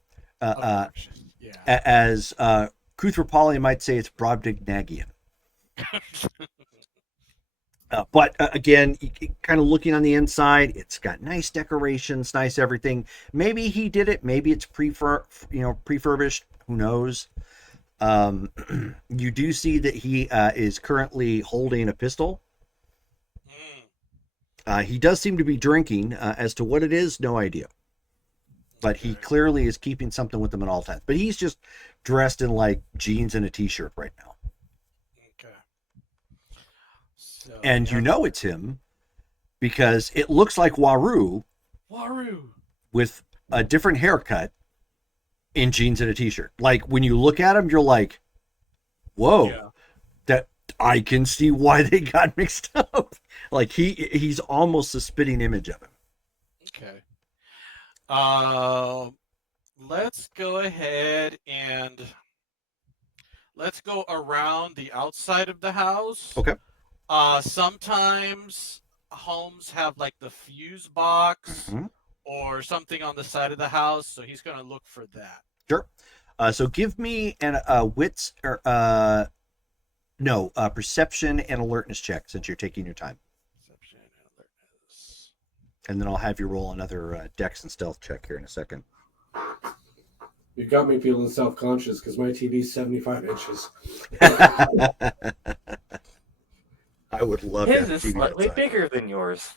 Kuthrapali might say, it's Brobdingnagian. But again, kind of looking on the inside, it's got nice decorations, nice everything. Maybe he did it. Maybe it's prefurbished. Who knows? You do see that he is currently holding a pistol. He does seem to be drinking. As to what it is, no idea. But he clearly is keeping something with him at all times. But he's just dressed in like jeans and a t-shirt right now. And it's him because it looks like Waru with a different haircut in jeans and a t-shirt. Like, when you look at him, you're like, whoa, that I can see why they got mixed up. Like, he's almost a spitting image of him. Okay. Let's go ahead and let's go around the outside of the house. Okay. Sometimes homes have like the fuse box or something on the side of the house, so he's going to look for that. Sure. So give me wits or perception and alertness check, since you're taking your time. Perception and alertness. And then I'll have you roll another dex and stealth check here in a second. You got me feeling self-conscious because my TV's 75 inches. I would love His that. is slightly bigger than yours.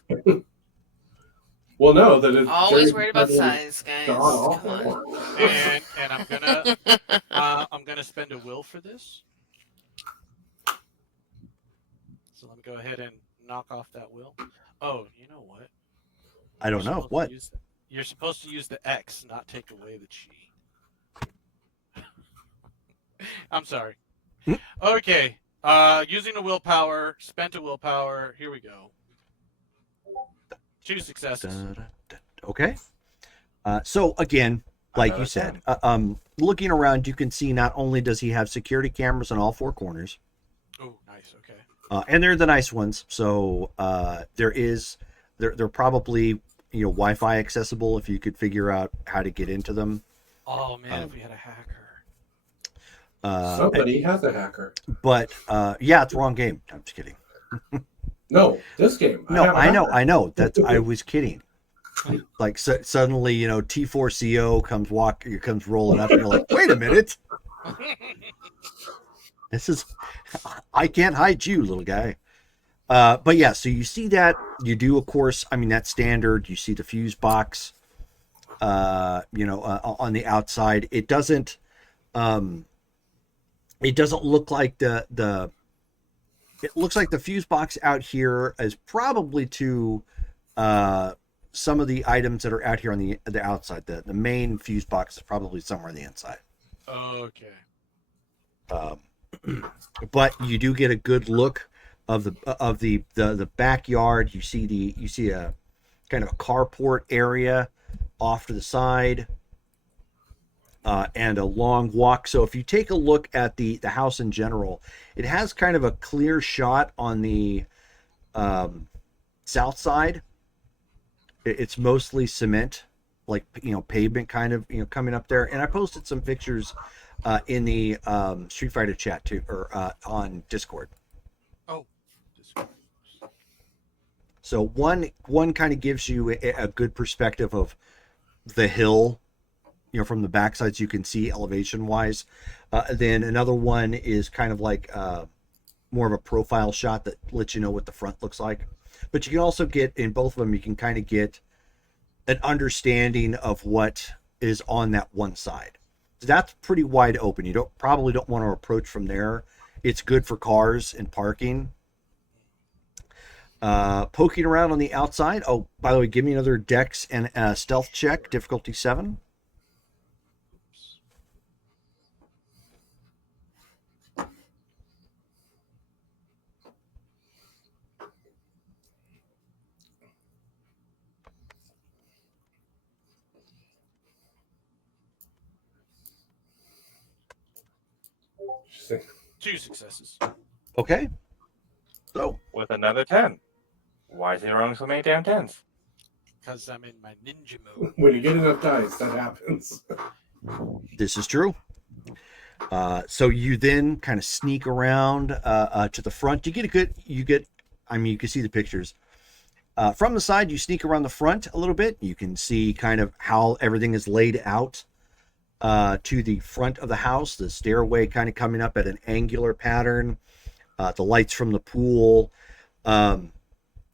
Well, no, that is Always worried about size, guys. Come on. And I'm gonna spend a will for this. So let me go ahead and knock off that will. Oh, you know what? I don't know what. You're supposed to use the X, not take away the G. I'm sorry. Okay. Using a willpower, spent a willpower. Here we go. 2 successes. Okay. So again, like you said, looking around, you can see not only does he have security cameras on all 4 corners. Oh, nice. Okay. And they're the nice ones. So they're probably Wi-Fi accessible if you could figure out how to get into them. Oh man, if we had a hacker. Somebody has a hacker. But it's the wrong game. I'm just kidding. No, this game. No, I know. I was kidding. Like suddenly, T4CO comes rolling up, and you're like, wait a minute. This is, I can't hide you, little guy. But yeah, so you see that. You do, of course, I mean, that's standard. You see the fuse box, on the outside. It doesn't look like it looks like the fuse box out here is probably to some of the items that are out here on the outside. The main fuse box is probably somewhere on the inside. Okay. But you do get a good look of the backyard. You see a kind of a carport area off to the side, and a long walk. So if you take a look at the house in general, it has kind of a clear shot on the south side. It's mostly cement, like, pavement kind of, coming up there. And I posted some pictures in the Street Fighter chat too, or on Discord. Oh. So one kind of gives you a good perspective of the hill, from the backside, so you can see elevation wise. Then another one is kind of like more of a profile shot that lets you know what the front looks like. But you can also get, in both of them, you can kind of get an understanding of what is on that one side. So that's pretty wide open. You probably don't want to approach from there. It's good for cars and parking. Poking around on the outside. Oh, by the way, give me another Dex and stealth check, difficulty 7. Interesting. 2 successes. Okay. So With another 10. Why is he rolling so many damn 10s? Because I'm in my ninja mode. When you get enough dice, that happens. this is true. So you then kind of sneak around to the front. You can see the pictures. From the side, you sneak around the front a little bit. You can see kind of how everything is laid out to the front of the house. The stairway kind of coming up at an angular pattern. The lights from the pool.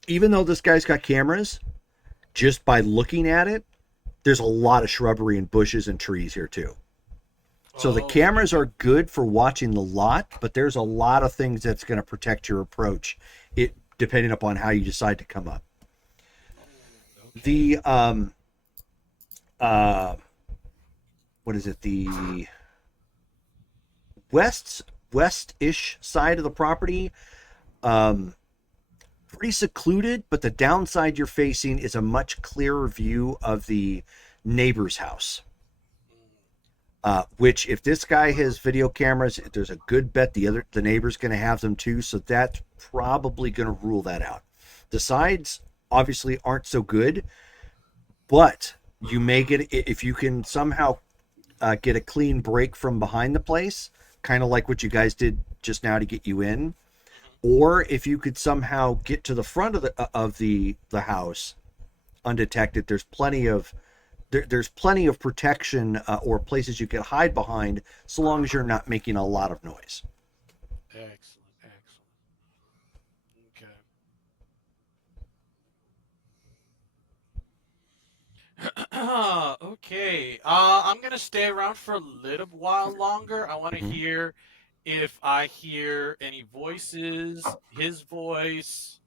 Even though this guy's got cameras, just by looking at it, there's a lot of shrubbery and bushes and trees here too. So the cameras are good for watching the lot, but there's a lot of things that's going to protect your approach, depending upon how you decide to come up. The what is it? The west-ish side of the property, pretty secluded, but the downside you're facing is a much clearer view of the neighbor's house. Which, if this guy has video cameras, there's a good bet the neighbor's going to have them too. So that's probably going to rule that out. The sides obviously aren't so good, but you may get, if you can somehow get a clean break from behind the place, kind of like what you guys did just now to get you in, or if you could somehow get to the front of the house undetected, there's plenty of protection or places you can hide behind, so long as you're not making a lot of noise. Excellent. Okay. Okay. I'm gonna stay around for a little while longer. I want to hear if I hear any voices, his voice.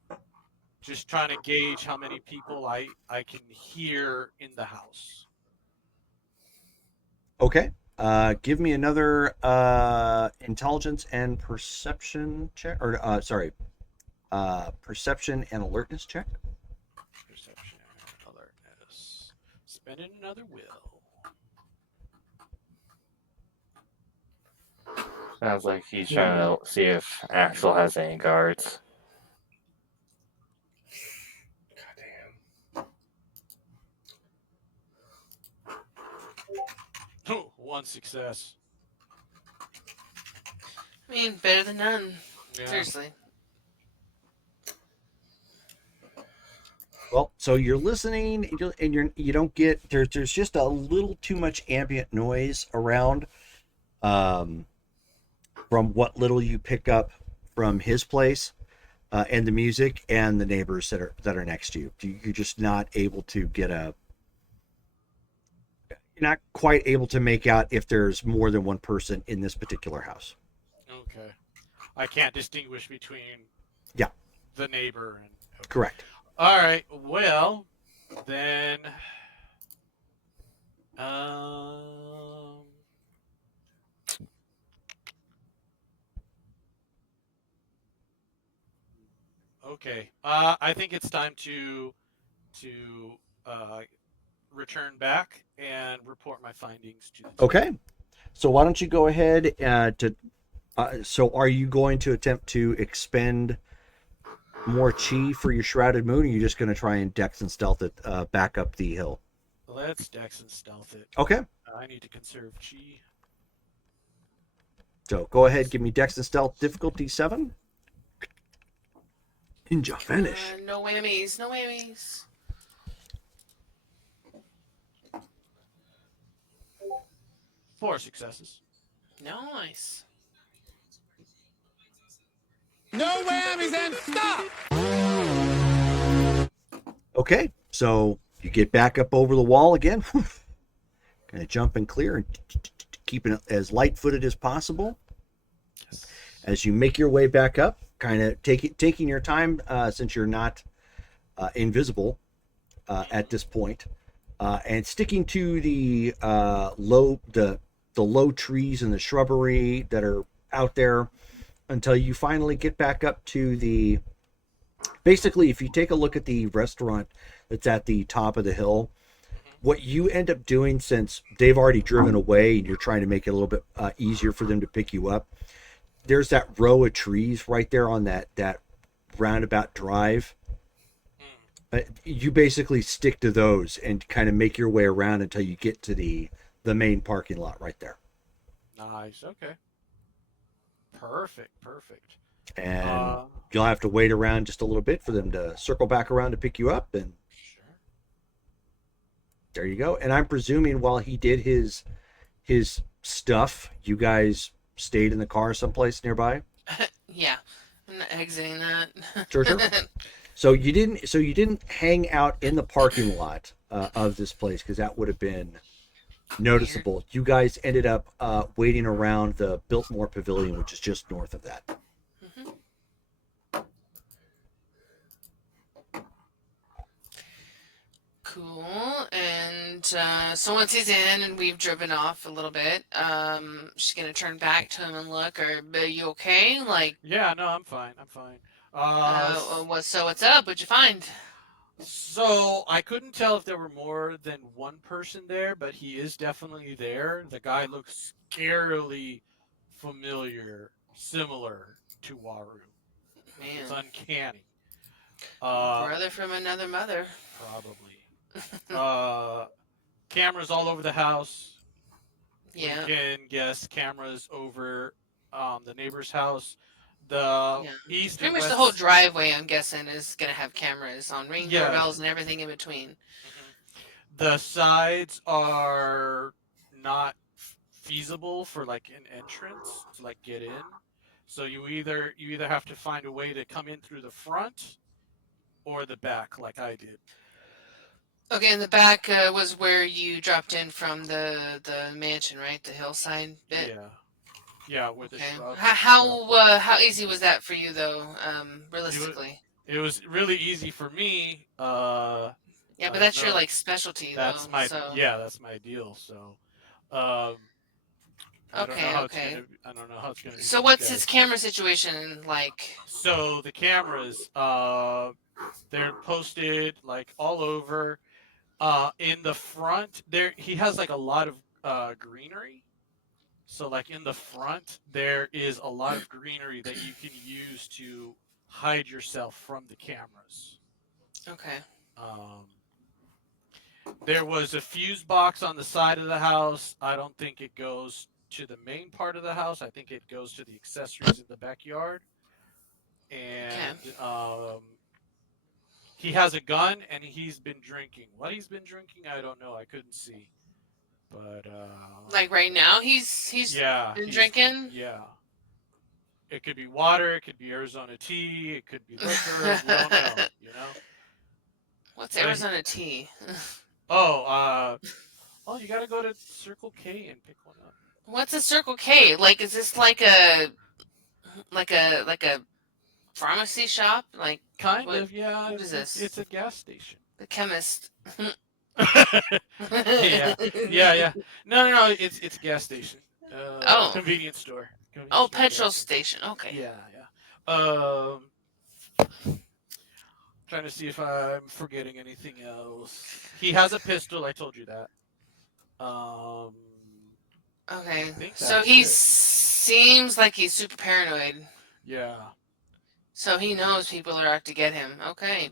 Just trying to gauge how many people I can hear in the house. Okay. Give me another intelligence and perception check, or perception and alertness check. Perception, alertness. Spending another will. Sounds like he's trying to see if Axel has any guards. Oh, 1 success. I mean, better than none. Yeah. Seriously. Well, so you're listening, and you don't get there's just a little too much ambient noise around. from what little you pick up from his place and the music and the neighbors that are next to you. You're just not able to get a. You're not quite able to make out if there's more than one person in this particular house. Okay. I can't distinguish between Yeah. the neighbor and. Okay. Correct. All right. Well, then. Okay. I think it's time to return back and report my findings to the team. Okay. So why don't you go ahead so are you going to attempt to expend more chi for your Shrouded Moon, or are you just going to try and dex and stealth it back up the hill? Let's dex and stealth it. Okay. I need to conserve chi. So go ahead, give me dex and stealth, difficulty 7. Ninja finish. No whammies, no whammies. Four successes. Nice. No whammies and stop! Okay, so you get back up over the wall again. Kind of jump and clear and keeping it as light-footed as possible. As you make your way back up, kind of taking your time since you're not invisible at this point, and sticking to the low trees and the shrubbery that are out there until you finally get back up to the. Basically, if you take a look at the restaurant that's at the top of the hill, what you end up doing, since they've already driven away and you're trying to make it a little bit easier for them to pick you up, there's that row of trees right there on that roundabout drive. You basically stick to those and kind of make your way around until you get to the main parking lot right there. Nice. Okay. Perfect. And you'll have to wait around just a little bit for them to circle back around to pick you up, and there you go. And I'm presuming while he did his stuff, you guys stayed in the car someplace nearby. Yeah, I'm not exiting that. Sure. So you didn't hang out in the parking lot of this place, because that would have been noticeable. Weird. You guys ended up waiting around the Biltmore Pavilion, which is just north of that. Mm-hmm. Cool. And so once he's in and we've driven off a little bit, she's gonna turn back to him and look. Are you okay? Like. Yeah. No, I'm fine. What's up? What'd you find? So I couldn't tell if there were more than one person there, but he is definitely there. The guy looks scarily familiar, similar to Waru. Man. It's uncanny. Brother from another mother. Probably. Cameras all over the house. Yeah. You can guess cameras over the neighbor's house. The east pretty and much west... the whole driveway, I'm guessing, is gonna have cameras on ring doorbells and everything in between. Mm-hmm. The sides are not feasible for like an entrance to like get in, so you either have to find a way to come in through the front or the back, like I did. Okay, and the back was where you dropped in from the mansion, right? The hillside bit. Yeah. Yeah, with the shrubs. How easy was that for you though, realistically? It was really easy for me. Yeah, but that's your like specialty that's though. That's my deal. So I don't know how it's gonna be. So what's his camera situation like? So the cameras, they're posted like all over. In the front, he has like a lot of greenery. So like in the front, there is a lot of greenery that you can use to hide yourself from the cameras. Okay. There was a fuse box on the side of the house. I don't think it goes to the main part of the house. I think it goes to the accessories in the backyard. And he has a gun and he's been drinking. What he's been drinking, I don't know. I couldn't see. But like right now, he's been drinking. Yeah. It could be water. It could be Arizona tea. It could be liquor. We don't know. You know. What's Arizona tea? Oh, you gotta go to Circle K and pick one up. What's a Circle K? Like, is this like a pharmacy shop? Like Kind what- of, yeah. what is this? It's a gas station. the chemist? yeah. No. It's a gas station. Oh. Convenience store. Convenience Oh, store, petrol yeah. station. Okay. Yeah. Trying to see if I'm forgetting anything else. He has a pistol. I told you that. Okay. think So that's he it. seems like he's super paranoid. Yeah. So he knows people are out to get him. Okay.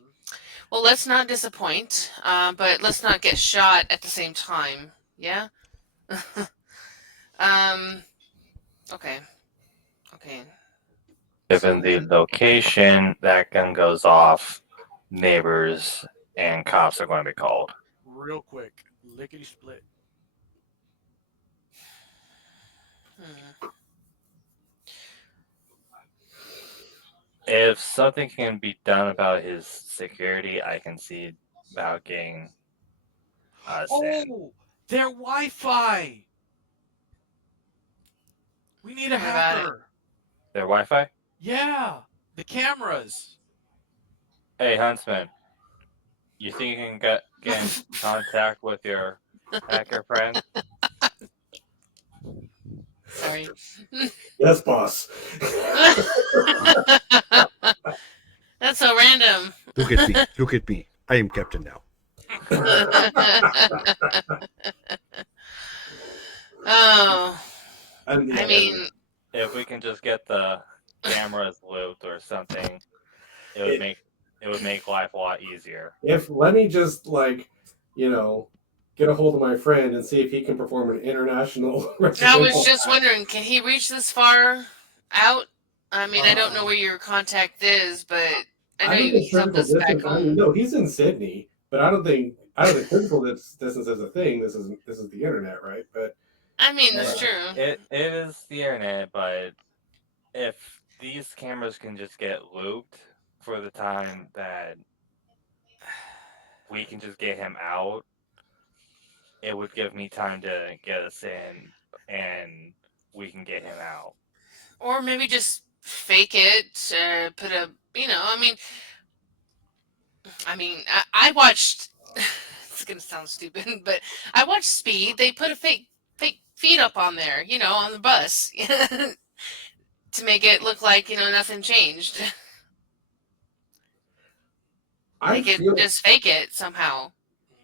Well, let's not disappoint, but let's not get shot at the same time. Yeah? Okay. Okay. Given the location, that gun goes off, neighbors and cops are going to be called. Real quick, lickety split. Hmm. If something can be done about his security, I can see about getting us in. Oh, their Wi-Fi. We need a What about it? hacker. Their Wi-Fi? Yeah, the cameras. Hey, Huntsman, you think you can get in contact with your hacker friend? Sorry. Yes, boss. That's so random. Look at me. Look at me. I am captain now. Oh, And, I mean, If we can just get the cameras looped or something, it would make life a lot easier. if let me just get a hold of my friend and see if he can perform an international. I was just wondering, can he reach this far out? I mean, I don't know where your contact is, but I know he's helped us back home. No, he's in Sydney, but I don't think physical distance is a thing. This is the internet, right? But I mean, that's true. It is the internet, but if these cameras can just get looped for the time that we can just get him out, it would give me time to get us in and we can get him out. Or maybe just fake it, put a, I watched, it's going to sound stupid, but I watched Speed. They put a fake feed up on there, on the bus to make it look like, nothing changed. I They feel could just fake it somehow.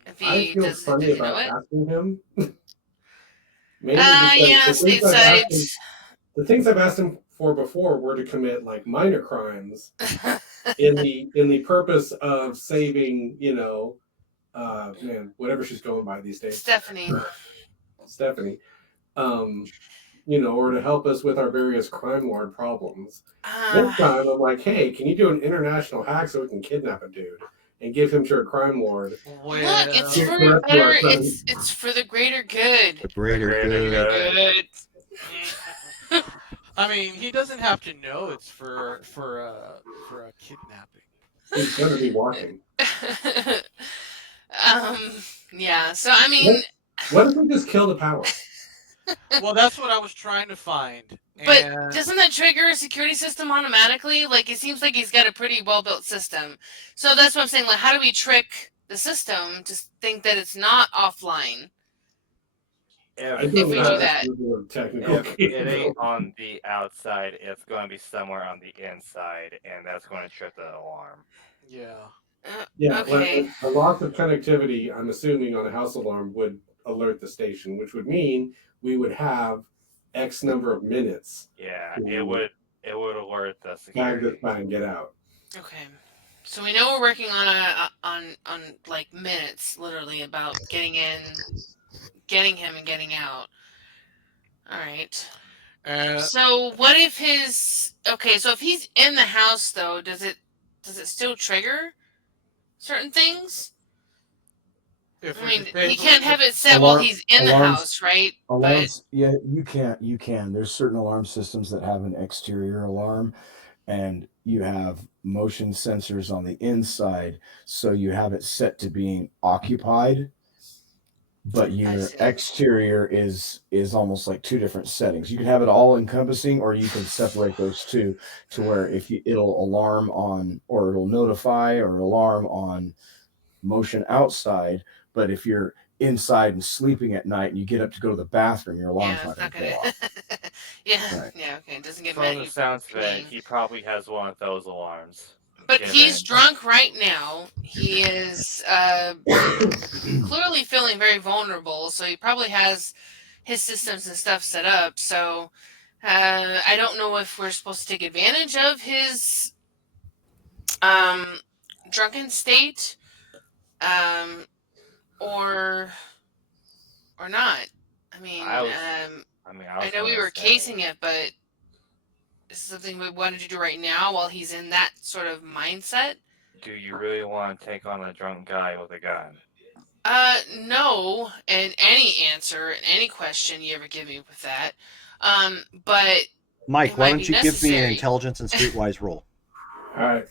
If I he feel does funny you know about it? asking him. Maybe Yeah, because the things I've stateside. asked him- the things I've asked him for before were to commit like minor crimes in the purpose of saving, whatever she's going by these days, Stephanie. Stephanie, or to help us with our various crime lord problems. This time I'm like, hey, can you do an international hack so we can kidnap a dude and give him to a crime lord? Look, it's You're for correct, better. you are correct. It's for the greater good. The greater Greater good. good. Good. I mean, he doesn't have to know it's for a kidnapping. He's gonna be watching. Yeah. So I mean, What if we just kill the power? Well, that's what I was trying to find. but And doesn't that trigger a security system automatically? Like, it seems like he's got a pretty well built system. So that's what I'm saying. Like, how do we trick the system to think that it's not offline? I If, If we don't do have that. the technical if it ain't capability. on the outside, it's going to be somewhere on the inside, and that's going to trip the alarm. yeah. Yeah, Okay. like a loss of connectivity, I'm assuming, on a house alarm would alert the station, which would mean we would have X number of minutes Yeah, Mhm. it would alert the bag security. this by and get out. Okay. So we know we're working on like minutes, literally, about getting in, getting him, and getting out. All right. So what if so if he's in the house though, does it still trigger certain things? If I we mean, just pay he for can't the- have it set while Alarm- he's in the alarms- house, right? Alarms, yeah, you can. There's certain alarm systems that have an exterior alarm, and you have motion sensors on the inside, so you have it set to being occupied, but your see. exterior is almost like two different settings. You can have it all encompassing, or you can separate those two to where it'll alarm on, or it'll notify or alarm on motion outside. But if you're inside and sleeping at night and you get up to go to the bathroom, your alarm's Yeah, not it's going not to gonna. go off. Yeah, Right. yeah, okay. It doesn't get From mad at the you. sounds of it, peeing. he probably has one of those alarms. But Given- he's drunk right now. He is clearly feeling very vulnerable, so he probably has his systems and stuff set up. So I don't know if we're supposed to take advantage of his drunken state or not. I mean, I was I know we gonna were say- casing it, but is this something we wanted to do right now while he's in that sort of mindset? Do you really want to take on a drunk guy with a gun? No, and any answer and any question you ever give me with that. But Mike, It why might don't be you give me an necessary. intelligence and streetwise roll? All right.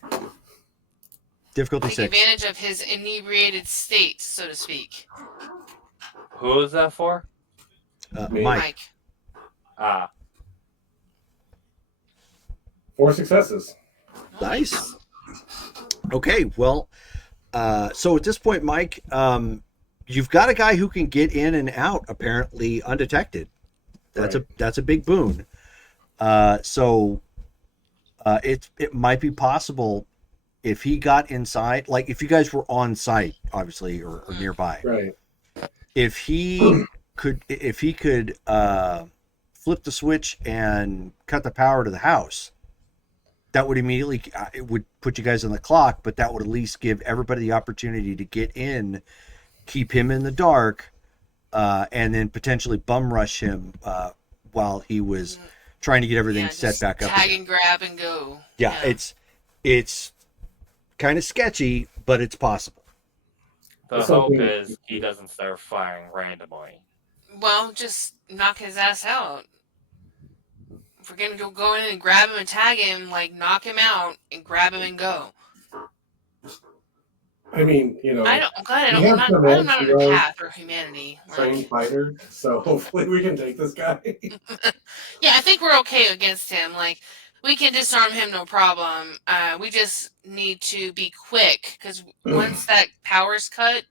Difficulty take 6. advantage of his inebriated state, so to speak. Who is that for? Me. Mike. Ah, 4 successes. Nice. Okay, well, so at this point, Mike, you've got a guy who can get in and out apparently undetected. That's a big boon. So it might be possible if he got inside, like if you guys were on site, obviously, or nearby. Right. If he could flip the switch and cut the power to the house, that would immediately it would put you guys on the clock, but that would at least give everybody the opportunity to get in, keep him in the dark, and then potentially bum rush him while he was trying to get everything set just back up tag again. and grab and go. Yeah, it's kind of sketchy, but it's possible. the That's hope something- is he doesn't start firing randomly. Well, just knock his ass out. If we're gonna go in and grab him and tag him, like knock him out and grab him and go. I mean, I'm glad we have I'm some not on a NCO path for humanity. trained Like, fighter, so hopefully we can take this guy. yeah, I think we're okay against him. Like, we can disarm him, no problem. We just need to be quick because once that power's cut,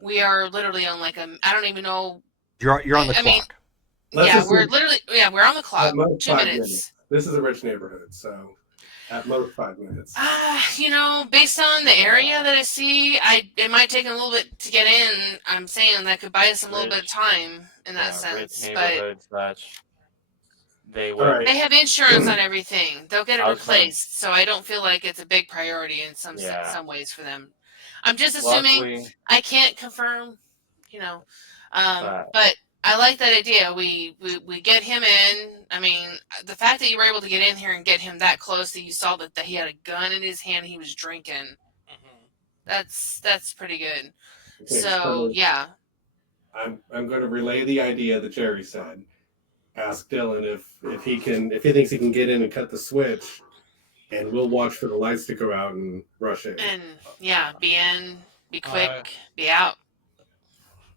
we are literally on like I don't even know. You're on the I clock. mean, Let's yeah, just we're say- literally we're on the clock. At most 2 5 minutes. minutes. This is a rich neighborhood, so at most 5 minutes. Based on the area that I see, it might take a little bit to get in. I'm saying that could buy us a little bit of time in that sense, Rich but neighborhood such. They All will. right. they have insurance on everything. They'll get it I was saying- replaced, so I don't feel like it's a big priority in some Yeah. ways for them. I'm just assuming. Luckily, I can't confirm, Right. but I like that idea. We get him in. I mean, the fact that you were able to get in here and get him that close that you saw that he had a gun in his hand, he was drinking. That's pretty good. Okay, So yeah, I'm going to relay the idea that Jerry said. Ask Dylan if he thinks he can get in and cut the switch, and we'll watch for the lights to go out and rush in. and yeah, be in, be quick, Uh, be out.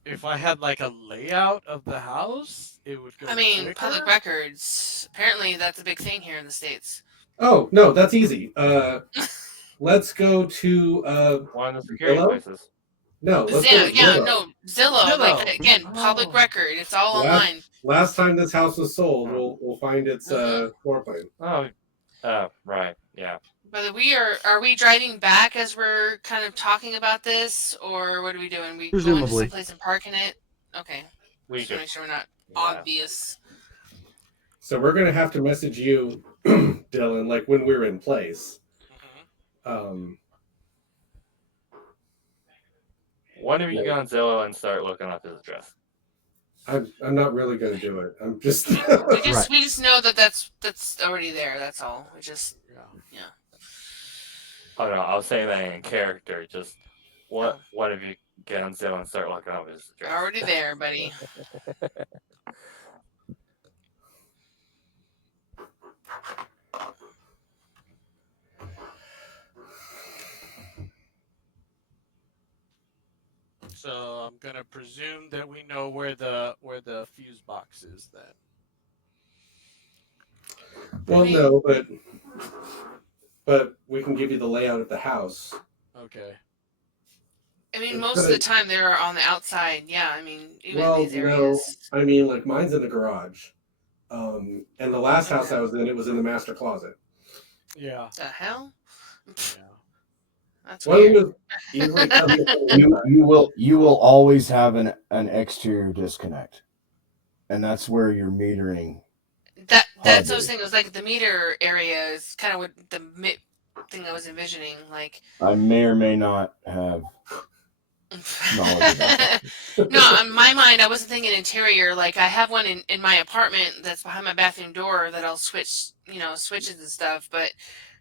If I had like a layout of the house, it would go. I mean, quicker. public records. Apparently, that's a big thing here in the States. Oh no, that's easy. Let's go to one of the security Hello? places. no. Let's go to Zillow. Zillow. Like Zillow. again, public Oh. record. It's all Yeah. online. Last time this house was sold, we'll find its floor plan. Oh, right. Yeah. But are we driving back as we're kind of talking about this, or what are we doing? We going to Presumably. someplace and parking it? Okay, We just to should. make sure we're not Yeah. obvious. So we're gonna have to message you, Dylan, like when we're in place. One of you go on Zillow and start looking up his address. I'm not really gonna do it. I'm just We just know that that's already there. That's all. We just Oh no, I was saying that in character. Just one of you get unzip and start looking up his address. Already there, buddy. So I'm gonna presume that we know where the fuse box is then. Well, no, but we can give you the layout of the house. Okay. I mean, most of the time they're on the outside. Yeah, I mean, even Well, in these no, areas. I mean, like mine's in the garage, and the last house I was in, it was in the master closet. Yeah. The hell? Yeah. That's Why don't weird. you easily tell me- you will always have an exterior disconnect, and that's where you're metering. That's what I was saying. It was like the meter area is kind of what the thing I was envisioning. Like, I may or may not have knowledge about no, in my mind, I wasn't thinking interior. Like, I have one in my apartment that's behind my bathroom door that I'll switch, switches and stuff. But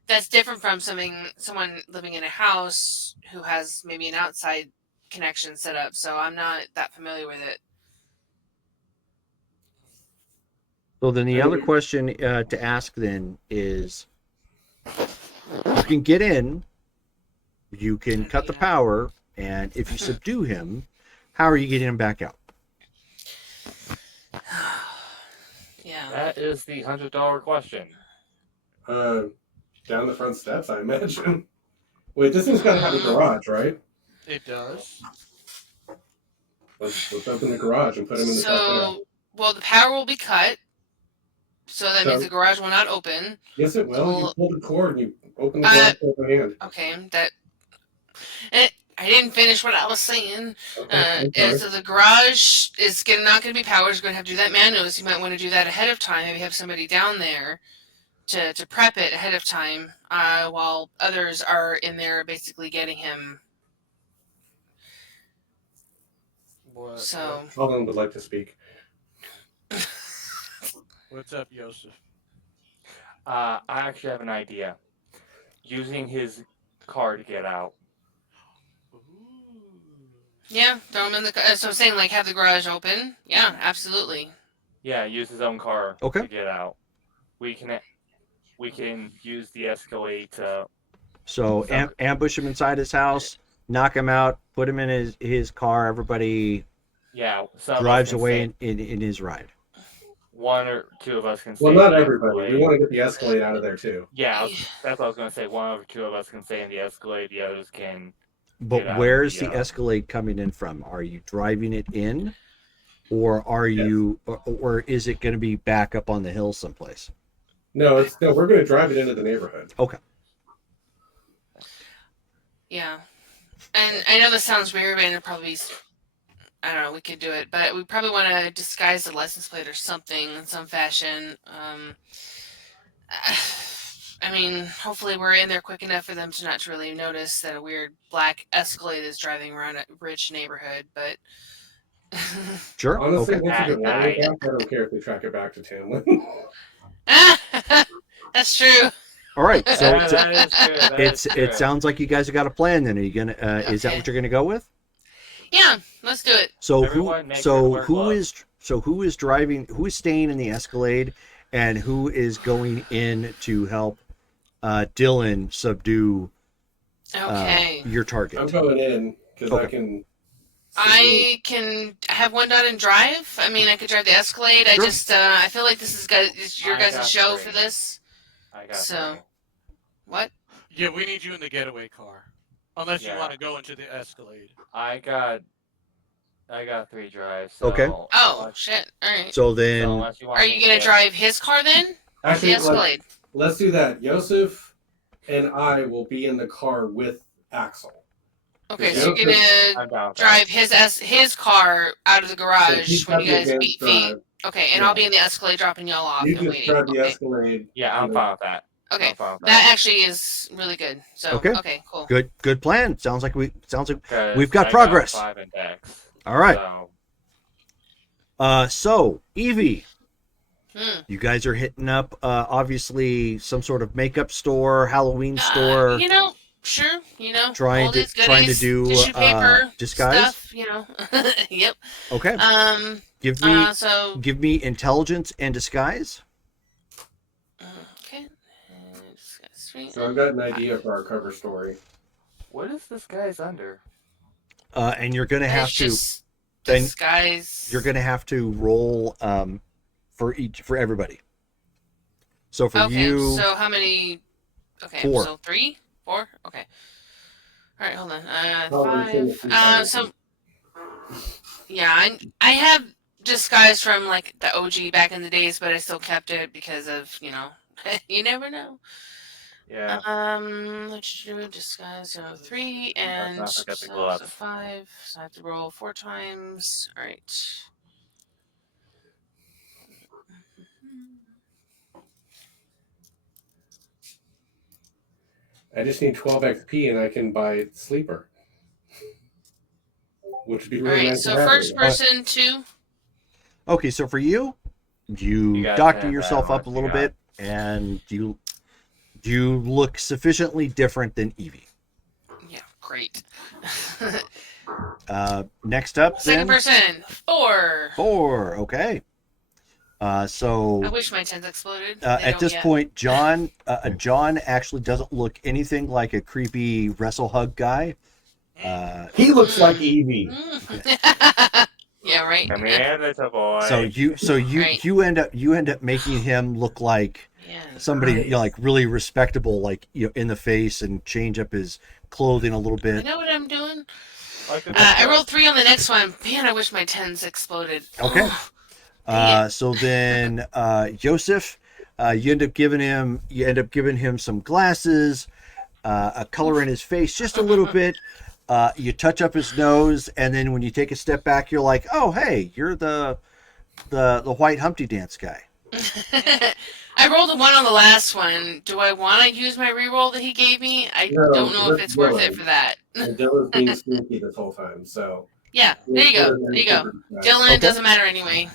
that's different from someone living in a house who has maybe an outside connection set up. So I'm not that familiar with it. So then the other question to ask then is, you can get in, you can cut the power, and if you subdue him, how are you getting him back out? Yeah. That is the $100 question. Down the front steps, I imagine. Wait, this thing's got to have a garage, right? It does. Let's open the garage and put him in the top there. So, well, the power will be cut. So that means So- the garage will not open. Yes, it will. Well- You pull the cord and you open the garage with one hand. Okay, I didn't finish what I was saying. Okay, I'm sorry. So the garage is not going to be powered. You're going to have to do that manually. So you might want to do that ahead of time. Maybe have somebody down there to prep it ahead of time, while others are in there basically getting him. What, So Colin would like to speak. what's up, Yosef? I actually have an idea. Using his car to get out. Ooh. yeah, throw him in the. So I'm saying like have the garage open. Yeah, absolutely. Yeah, use his own car Okay. to get out. We can use the Escalade to. So ambush him inside his house, knock him out, put him in his car. Everybody Yeah, some of us drives can away stay- in his ride. One or two of us can. Well, stay not in the everybody. We Escalade. want to get the Escalade out of there too. Yeah, that's what I was going to say. One or two of us can stay in the Escalade. The others can. But Get out of where's the, the Escalade coming in from? Are you driving it in, or are Yes. you, or is it going to be back up on the hill someplace? No, we're going to drive it into the neighborhood. Okay. Yeah, and I know this sounds weird, and it probably. I don't know. We could do it, but we probably want to disguise the license plate or something in some fashion. I mean, hopefully we're in there quick enough for them to not really notice that a weird black Escalade is driving around a rich neighborhood. But Sure. Honestly, Okay. once you get Nice. one back, I don't care if they track it back to Tamlin. that's true. All right. So Yeah, that is true. That is true. it sounds like you guys have got a plan. Then are you gonna? Is that Okay. what you're gonna go with? Yeah, let's do it. So Everyone make your work who is driving? Who is staying in the Escalade, and who is going in to help Dylan subdue Okay. your I'm target? going in because I Okay. can. I can have one done and drive. I mean, I could drive the Escalade. Sure. I feel like this is your I guys' got show three. for this. I got So- three. What? Yeah, we need you in the getaway car. Unless you Yeah. want to go into the Escalade. I got 3 drives. So Okay. Oh shit! All right. So So then, unless you want Are me you to gonna get- drive his car then? Actually, The Escalade. let's do that. Yosef and I will be in the car with Axel. Okay, Yeah. so you're gonna I'm down with that. drive his car out of the So garage he's when got you the guys advanced beat feet. drive. Okay, and Yeah. I'll be in the Escalade dropping y'all off You and just waiting. drive the Okay. Escalade. Yeah, I'm fine with that. Okay. I'm fine with That actually is really good. So Okay. cool. good plan. Sounds like 'Cause we've got I progress. 5 index. all right. So, So Evie, Hmm. you guys are hitting up obviously some sort of makeup store, Halloween store. Sure. you know, Trying to oldies, goodies, do tissue paper disguise. stuff, you know. Yep. Okay. Um. Give me So. give me intelligence and disguise. Okay. So I've got an idea for our cover story. What is this guy's under? And you're gonna have It's to just then disguise. you're gonna have to roll for everybody. So for Okay. you, So how many? Okay. 4. So 3, 4. Okay. All right. Hold on. Oh, it's in the 5. So. Yeah, I have disguise from like the OG back in the days, but I still kept it because of, you know, you never know. Yeah. Let's do disguise. So 3 and not forget the so gloves. 5. So I have to roll 4 times. All right. I just need 12 XP and I can buy Sleeper. Which would be All really right. nice So to have. first person 2. okay. So for you, you got doctor 10, yourself that up a much little you got. bit, and you look sufficiently different than Evie. Yeah. Great. Next up, Second then person 4. 4. Okay. So I wish my 10s exploded. They at don't this yet. point, John actually doesn't look anything like a creepy wrestle hug guy. He looks like Evie. Yeah. Right. Come here, little boy. So Right. you end up making him look like Yeah. somebody, you know, like really respectable, like, you know, in the face, and change up his clothing a little You bit. know what I'm doing? Like the I rolled 3 on the next one. Man, I wish my 10s exploded. Okay. Dang So then Joseph, you end up giving him some glasses, a color in his face just a little bit. You touch up his nose, and then when you take a step back, you're like, oh hey, you're the white Humpty Dance guy. I rolled a 1 on the last one. Do I want to use my reroll that he gave me? I No, don't know if that's it's worth Dylan. it for that. And Dylan's being sneaky this whole time, so. Yeah, there you go. There you go. Dylan, it doesn't matter anyway.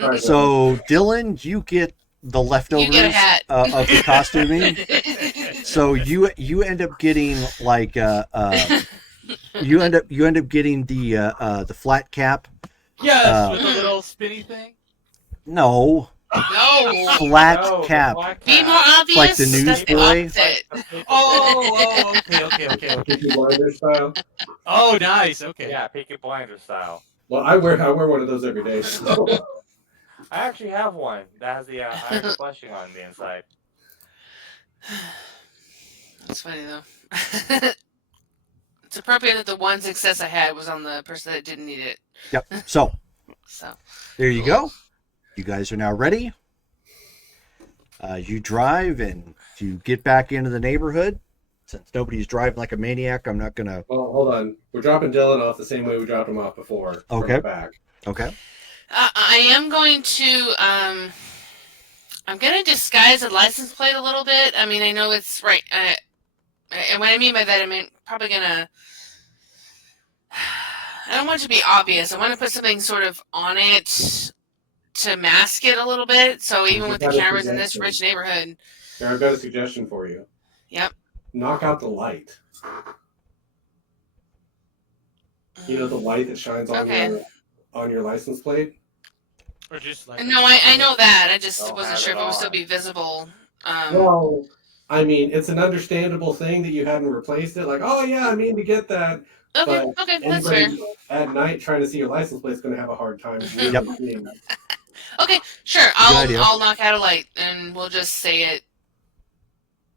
Alright, So Dylan, you get the leftovers You get a hat. Of the costuming. So you end up getting like you end up getting the flat cap. Yes, with the little spinny thing. No, No. flat No, the cap. black Be cat. more obvious. Like the That's the newsboy? opposite. Oh, okay. Peaky Blinders style. Oh, nice. Okay. Yeah, Peaky Blinder style. Well, I wear one of those every day. So. I actually have one that has the iron fleshing on the inside. That's funny though. It's appropriate that the one success I had was on the person that didn't need it. Yep. So So there you go. You guys are now ready. You drive and you get back into the neighborhood. Since nobody's driving like a maniac, I'm not gonna. Well, hold on. We're dropping Dylan off the same way we dropped him off before. from Okay. the back. Okay. I am going to I'm gonna disguise the license plate a little bit. I mean, I know it's right. And what I mean by that, I mean probably gonna. I don't want it to be obvious. I want to put something sort of on it to mask it a little bit. So even with the Got a cameras in this suggestion. rich neighborhood, Here, I've got a suggestion for you. Yep. Knock out the light. You know the light that shines on Okay. your license plate? Or just like. No, I know that. I just Don't wasn't have sure it if it would still on. be visible. Well, I mean, it's an understandable thing that you hadn't replaced it. Like, oh yeah, I mean to get that. Okay, but okay, that's fair. Anybody at night trying to see your license plate is going to have a hard time. Really seeing that. Okay, sure. idea. I'll knock out a light and we'll just say it.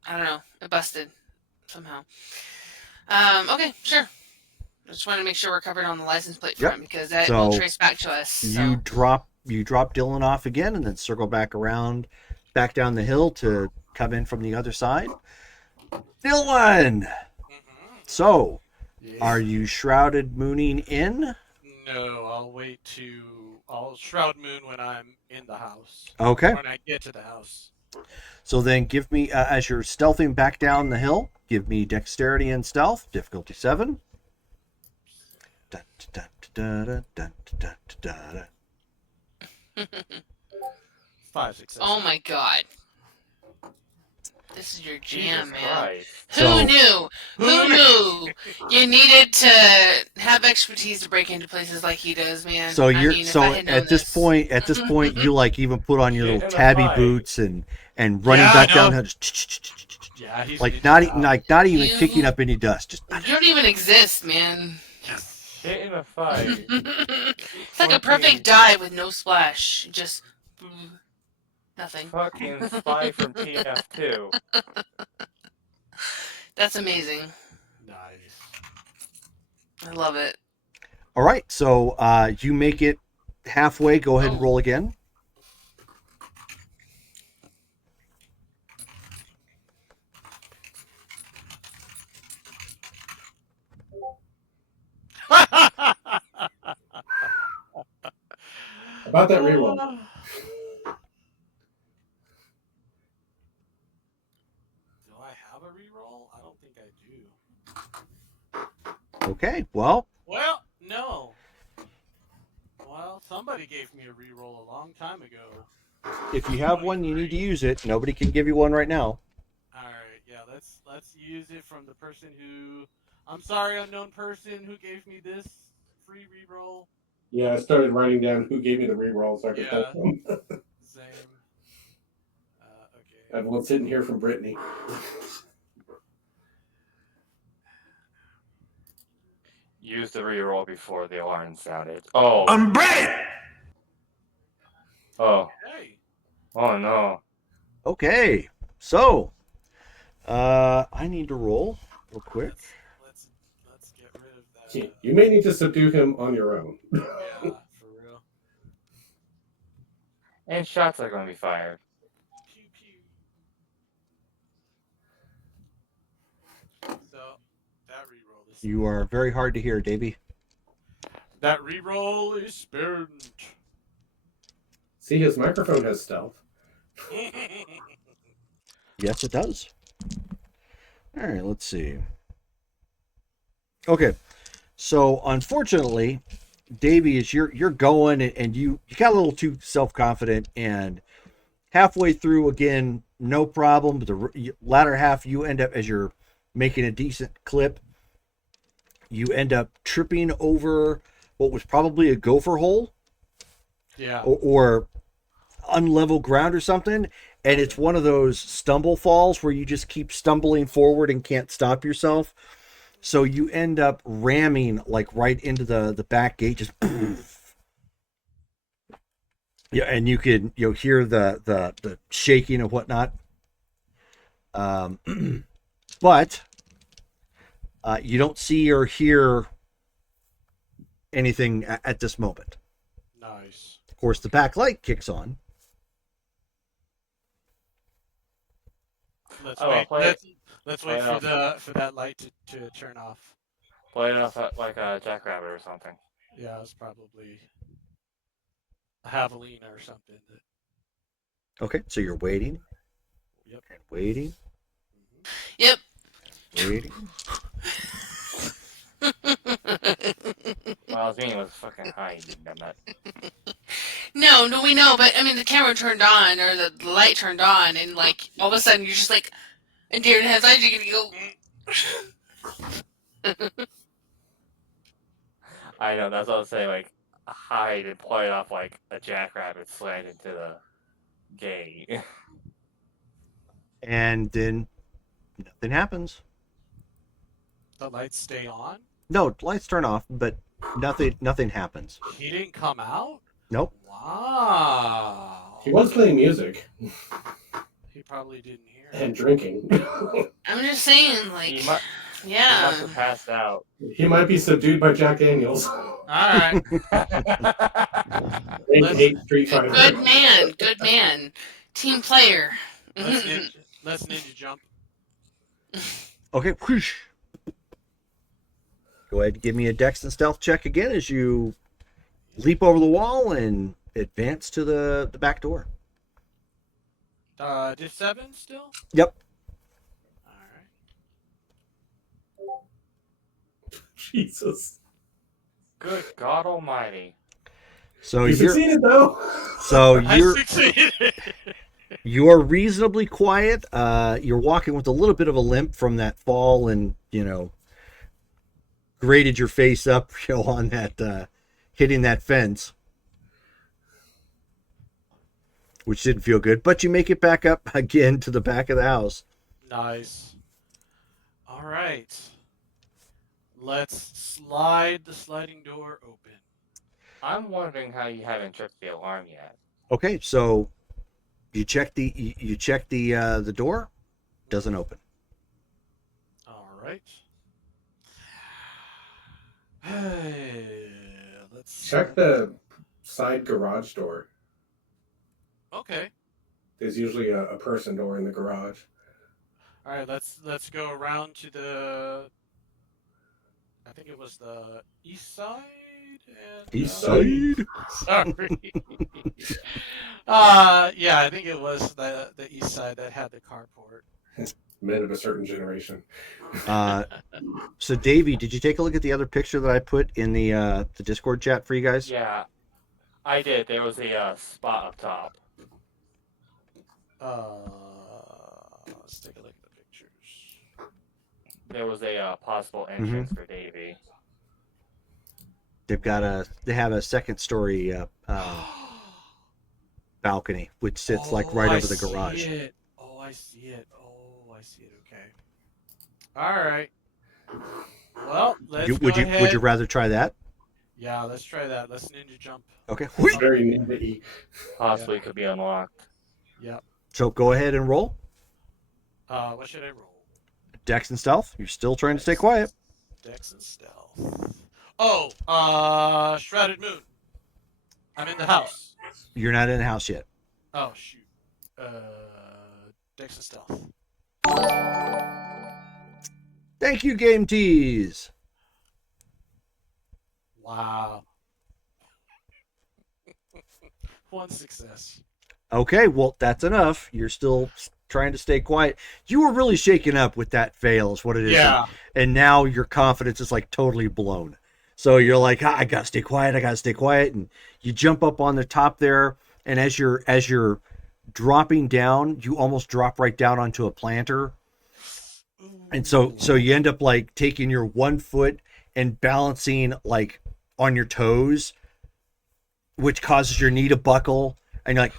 I don't know. It busted somehow. Okay, sure. I just want to make sure we're covered on the license plate Yep. front because that So, will trace back to us. So. You drop Dylan off again, and then circle back around, back down the hill to come in from the other side. Dylan. So, are you shrouded mooning in? No, I'll shroud moon when I'm in the house. Okay. When I get to the house. So then give me, as you're stealthing back down the hill, give me dexterity and stealth, difficulty 7. Dun, dun, dun, dun, dun, dun, dun, dun. 5 successes. Oh my god. This is your jam, Jesus man. Christ. So- Who knew? Who knew? You needed to have expertise to break into places like he does, man. So you're if I had known at this point, you like even put on your Shit little in a tabby fight. boots and running Yeah, back I know. down, Yeah, he's like ninja not now. not even You- kicking up any dust. Just You don't even exist, man. Shit in a fight. It's like a perfect dive with no splash. Just nothing. Fucking spy from TF2. That's amazing. Nice. I love it. all right. So you make it halfway. Go ahead and Oh. roll again. About that reroll. Do I have a reroll? I don't think I do. Okay. Well, Well, no. Well, somebody gave me a reroll a long time ago. if you have one, you need to use it. Nobody can give you one right now. All right, yeah, let's use it from the person who. I'm sorry, unknown person who gave me this free reroll. Yeah, I started writing down who gave me the reroll so I could Yeah. thank them. Same. Okay. I have one sitting here from Brittany. Use the reroll before the alarm sounded. Oh. Oh. Hey. Oh no. Okay. So I need to roll real quick. Let's get rid of that. You may need to subdue him on your own. Yeah, for real. And shots are going to be fired. Pew pew. So that reroll is. You are very hard to hear, Davey. That reroll is spent. See, his microphone has stealth. Yes, it does. All right, let's see. Okay, so unfortunately, Davey, is you're going and you got a little too self-confident, and halfway through again, no problem. But the latter half, you end up, as you're making a decent clip, you end up tripping over what was probably a gopher hole Yeah. or unlevel ground or something, and it's one of those stumble falls where you just keep stumbling forward and can't stop yourself, so you end up ramming like right into the back gate, just yeah, and you'll hear the shaking and whatnot, but you don't see or hear anything at this moment. Nice. Of course, the back light kicks on. Let's Oh, wait. play it. Let's wait Play it for that light to turn off. Play it off like a jackrabbit or something. Yeah, it's probably a javelina or something. Okay, so you're waiting. Yep. And waiting. Yep. Waiting. Well, I was meaning was fucking high, you dumb nut. No, we know, but I mean, the camera turned on or the light turned on, and like all of a sudden you're just like, and deer in the headlights, you're gonna go. I know, that's what I was saying, like, hide and play it off like a jackrabbit slid into the gate. And then nothing happens. The lights stay on. No, lights turn off, but nothing happens. He didn't come out. Nope. Wow. He was playing music He probably didn't hear. and drinking. I'm just saying, like, He must yeah. have passed out. He might be subdued by Jack Daniels. All right. They Let's- hate Street Fighter. Good man, team player. Let's ninja jump. Okay. Whoosh. Go ahead and give me a Dex and Stealth check again as you leap over the wall and advance to the back door. Div 7 still. Yep. All right. Jesus. Good God Almighty. So You you're succeeded though. so I you're succeeded. You are reasonably quiet. You're walking with a little bit of a limp from that fall, and grated your face up, on that hitting that fence, which didn't feel good. But you make it back up again to the back of the house. Nice. All right. Let's slide the sliding door open. I'm wondering how you haven't tripped the alarm yet. Okay, so you check the door. Doesn't open. All right. Hey, let's Check the side garage door. Okay. There's usually a person door in the garage. All right. Let's go around to the. I think it was the east side. And, East side. Sorry. Yeah, I think it was the east side that had the carport. Men of a certain generation. So Davey, did you take a look at the other picture that I put in the Discord chat for you guys? Yeah, I did. There was a spot up top. Let's take a look at the pictures. There was a possible entrance for Davey. They have a second story balcony, which sits like right over the garage. Oh, I see it. Okay. All right. Well, let's Would go you ahead. rather try that? Yeah, let's try that. Let's ninja jump. Okay. Very nitty. Possibly could be unlocked. Yep. So go ahead and roll. What should I roll? Dex and stealth. You're still trying to stay quiet. Dex and stealth. Oh, Shrouded Moon. I'm in the house. You're not in the house yet. Oh shoot. Dex and stealth. Thank you, Game Tease. Wow. One success. Okay, well, that's enough. You're still trying to stay quiet. You were really shaken up with that fail, is what it is. Yeah. And now your confidence is like totally blown. So you're like, I gotta stay quiet. And you jump up on the top there. And as you're dropping down, you almost drop right down onto a planter. And so you end up like taking your 1 foot and balancing like on your toes, which causes your knee to buckle. And you're like,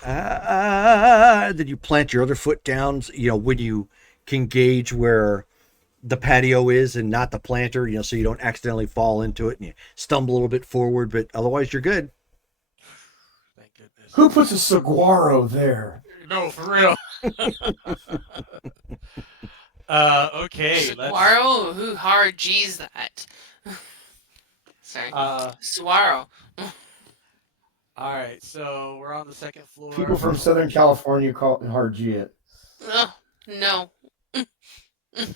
then you plant your other foot down, when you can gauge where the patio is and not the planter, so you don't accidentally fall into it, and you stumble a little bit forward, but otherwise you're good. Thank goodness. Who puts a saguaro there? No, for real. Okay. Saguaro? Who hard G's that? Sorry. Saguaro. All right, so we're on the second floor. People from Southern California call it hard G it. Oh, no.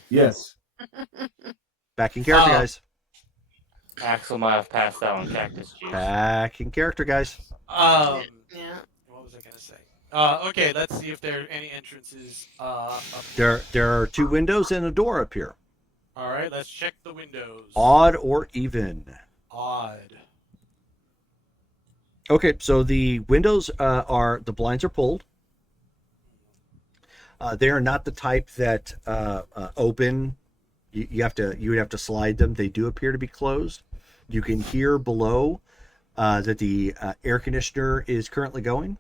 Yes. Back in character, Oh. guys. Axel might have passed out on cactus juice. Back in character, guys. Yeah. What was I gonna say? Okay, let's see if there are any entrances. Up There are 2 windows and a door up here. All right, let's check the windows. Odd or even? Odd. Okay, so the windows the blinds are pulled. They are not the type that open. You would have to slide them. They do appear to be closed. You can hear below that the air conditioner is currently going.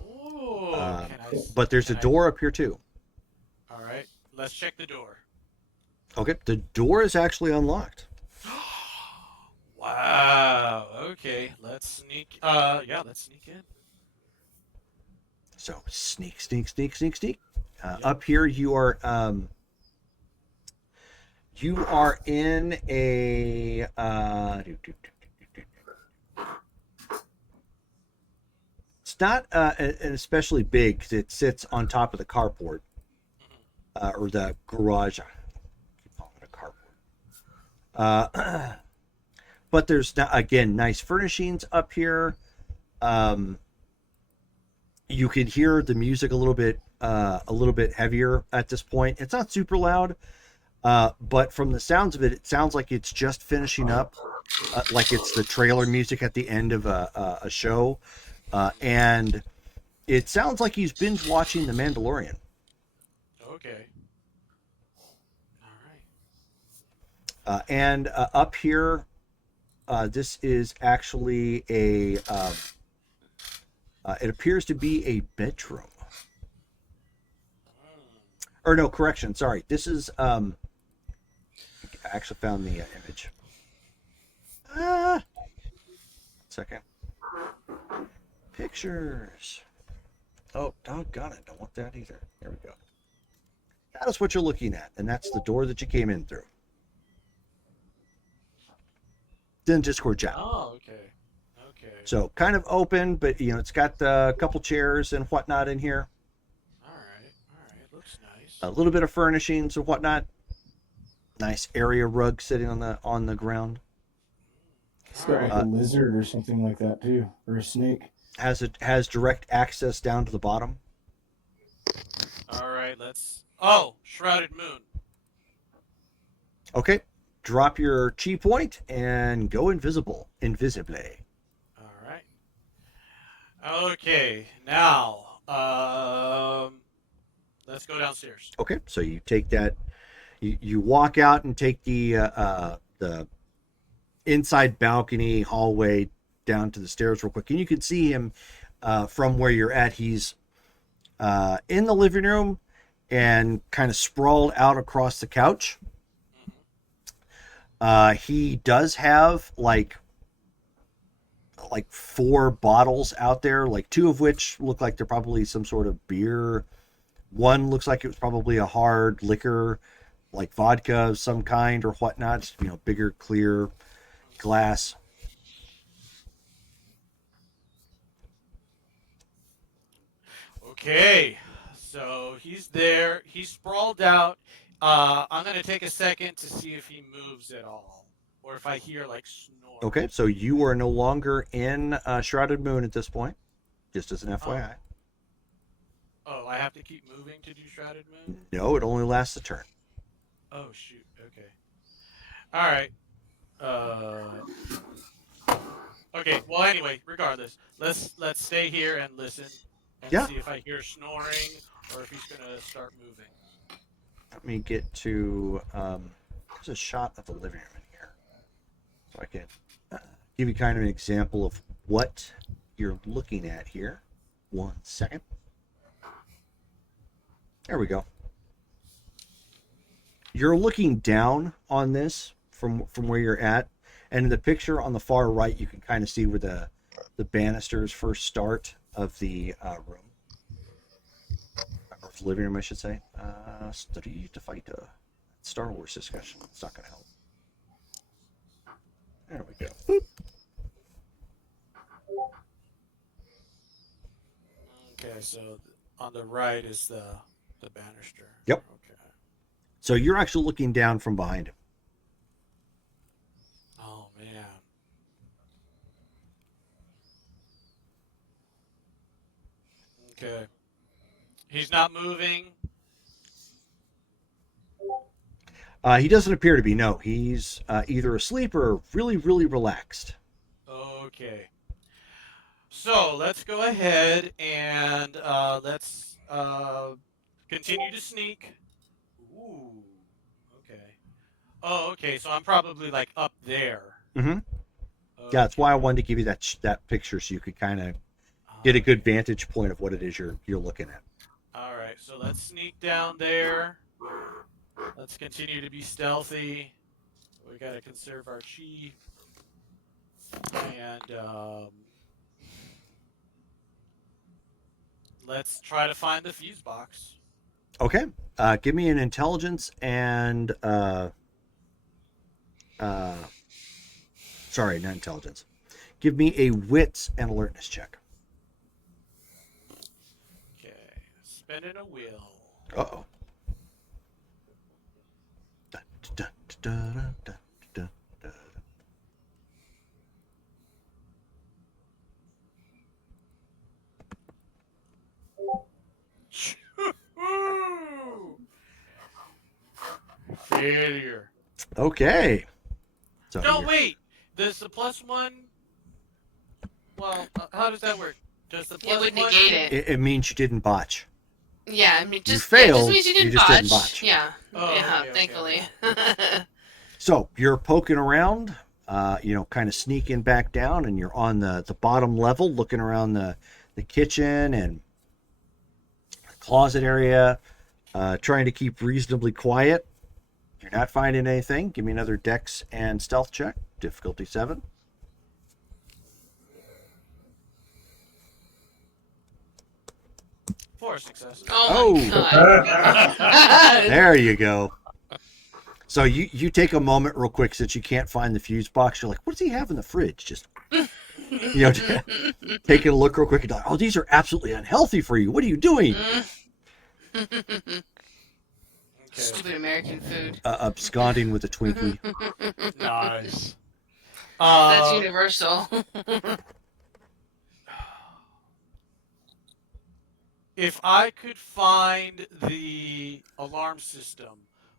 Oh, But there's a door up here too. All right, let's check the door. Okay, the door is actually unlocked. Wow. Okay, let's sneak. Let's sneak in. So sneak. Up here, you are in a it's not an especially big because it sits on top of the carport or the garage. I keep calling it a carport. But there's again nice furnishings up here. You can hear the music a little bit heavier at this point. It's not super loud, but from the sounds of it, it sounds like it's just finishing up, like it's the trailer music at the end of a show. And it sounds like he's binge watching The Mandalorian. Okay. All right. And up here, this is actually a. It appears to be a bedroom. Or no, correction. Sorry, this is. I actually found the image. Second. Pictures. Oh, doggone it! Don't want that either. There we go. That is what you're looking at, and that's the door that you came in through. Then Discord chat. Oh, okay. Okay. So kind of open, but it's got a couple chairs and whatnot in here. All right. Looks nice. A little bit of furnishings and whatnot. Nice area rug sitting on the ground. It's got like a lizard or something like that too, or a snake. Has direct access down to the bottom. All right. Oh, Shrouded Moon. Okay. Drop your chi point and go invisibly. All right. Okay. Now, let's go downstairs. Okay. So you take that. You walk out and take the inside balcony hallway down to the stairs real quick, and you can see him from where you're at. He's in the living room and kind of sprawled out across the couch. He does have like 4 bottles out there, like 2 of which look like they're probably some sort of beer. One looks like it was probably a hard liquor, like vodka of some kind or whatnot. Bigger, clear glass. Okay. So he's there. He's sprawled out. I'm going to take a second to see if he moves at all, or if I hear like snore. Okay, so you are no longer in Shrouded Moon at this point, just as an FYI. Oh, I have to keep moving to do Shrouded Moon? No, it only lasts a turn. Oh, shoot. Okay. All right. Okay, well, anyway, regardless, let's stay here and listen and see if I hear snoring or if he's going to start moving. Let me get to, there's a shot of the living room in here. So I can give you kind of an example of what you're looking at here. 1 second. There we go. You're looking down on this from where you're at. And in the picture on the far right, you can kind of see where the banisters first start of the room. Or the living room, I should say. Study to fight a Star Wars discussion. It's not going to help. There we go. Boop. Okay, so on the right is the banister. Yep. Okay. So you're actually looking down from behind him. Oh, man. Okay. He's not moving. He doesn't appear to be. No, he's either asleep or really, really relaxed. Okay. So let's go ahead and let's continue to sneak. Ooh. Okay. Oh, okay. So I'm probably like up there. Mm-hmm. Okay. Yeah, that's why I wanted to give you that picture so you could kind of get a good vantage point of what it is you're looking at. All right. So let's sneak down there. Let's continue to be stealthy. We gotta conserve our chi. And let's try to find the fuse box. Okay. Give me an intelligence and sorry, not intelligence. Give me a wits and alertness check. Okay. Spinning a wheel. Uh-oh. Failure. Okay. So No, wait. There's the +1. Well, how does that work? Does the It plus would one negate it. It means you didn't botch. Yeah, I mean, just failed, just means you didn't just botch. didn't botch. Yeah, Oh, yeah, okay, thankfully. So you're poking around, kind of sneaking back down, and you're on the bottom level, looking around the kitchen and closet area, trying to keep reasonably quiet. You're not finding anything. Give me another Dex and Stealth check, difficulty 7. 4 successes. Oh my Oh. god. There you go. So you take a moment real quick since you can't find the fuse box. You're like, what does he have in the fridge? Just taking a look real quick. And like, oh, these are absolutely unhealthy for you. What are you doing? Okay. Stupid American food. Absconding with a Twinkie. Nice. That's universal. If I could find the alarm system,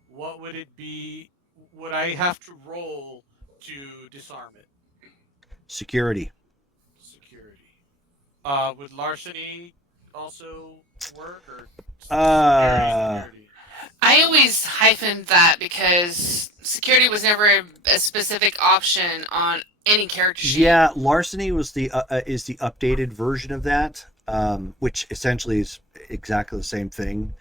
what would it be? Would I have to roll to disarm it? Security. Security. Would larceny also work, or security? I always hyphened that because security was never a specific option on any character sheet. Yeah, larceny was is the updated version of that, which essentially is exactly the same thing.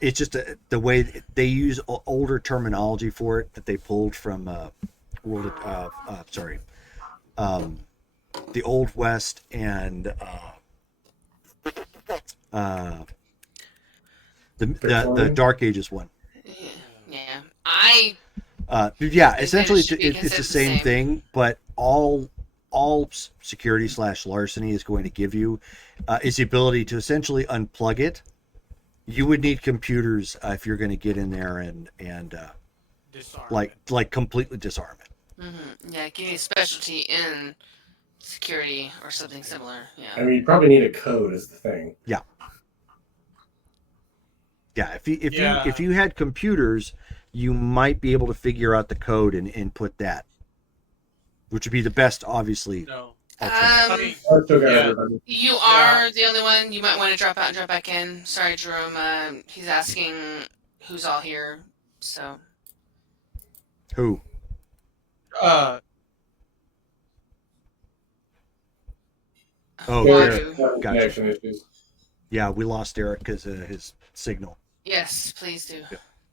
It's just the way they use older terminology for it that they pulled from the Old West and the Dark Ages one. Yeah. Yeah, essentially should be it's the considered same the same. thing, but all security / larceny is going to give you is the ability to essentially unplug it. You would need computers if you're going to get in there and Disarm like completely disarm it. Mm-hmm. Yeah, give me a specialty in security or something similar. Yeah. I mean, you probably need a code, is the thing. Yeah, Yeah. if you had computers, you might be able to figure out the code and input that, which would be the best, obviously. No. alternative. mean, I still got Yeah. everybody. You are the only one. You might want to drop out and drop back in. Sorry, Jerome. He's asking who's all here. So. Who? Oh, Who are Derek. you? Having Gotcha. connection issues. Yeah, we lost Derek because of his signal. Yes, please do.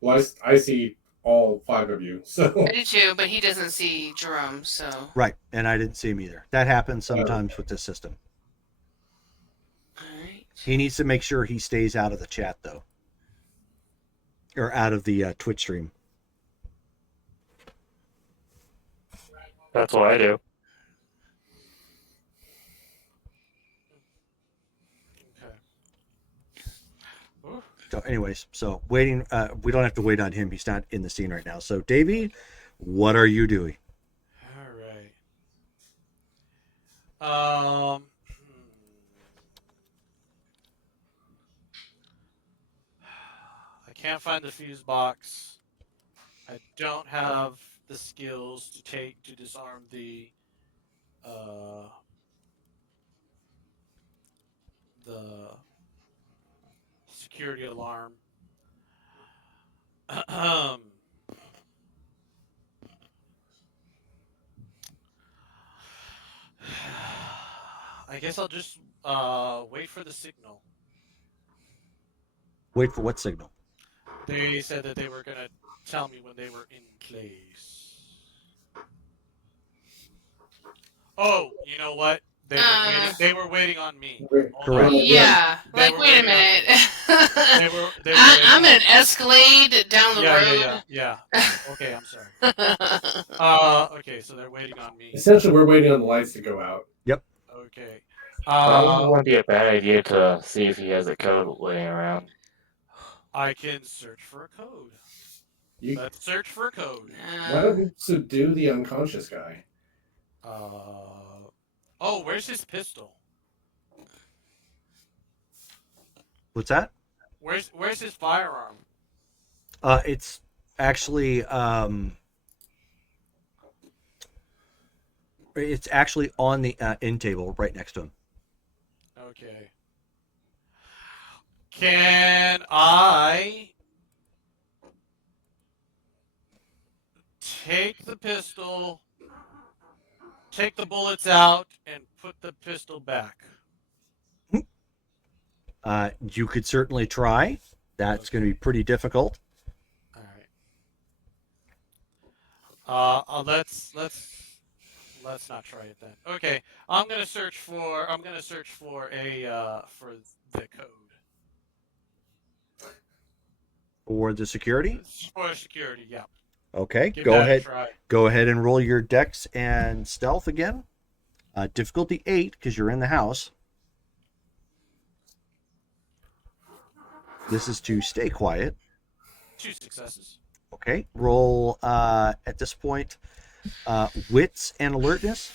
Well, I see all 5 of you, so I do too, but he doesn't see Jerome, so. Right, and I didn't see him either. That happens sometimes with this system. Alright. He needs to make sure he stays out of the chat, though. Or out of the Twitch stream. That's what I do. Okay. So, anyways, waiting. We don't have to wait on him. He's not in the scene right now. So, Davey, what are you doing? All right. I can't find the fuse box. I don't have the skills to disarm the security alarm. I guess I'll just wait for the signal. Wait for what signal? They said that they were gonna tell me when they were in place. Oh, you know what? They were waiting on me. Correct. Yeah, They like, were wait a waiting on me. minute. They were I'm waiting an Escalade down the road. Yeah. Okay, I'm sorry. Okay, so they're waiting on me. essentially we're waiting on the lights to go out. Okay. Probably wouldn't be a bad idea to see if he has a code laying around. I can search for a code. You, Let's search for a code. why don't you subdue the unconscious guy? Oh, where's his pistol? What's that? Where's his firearm? It's actually on the end table right next to him. Okay. Can I take the pistol, take the bullets out, and put the pistol back? You could certainly try. That's going to be pretty difficult. All right. Let's not try it then. Okay. I'm gonna search for for the code For the security? for security. Yeah. Okay, Give go that a ahead. try. Go ahead and roll your dex and stealth again. Difficulty 8 because you're in the house. This is to stay quiet. 2 successes. Okay, roll at this point wits and alertness.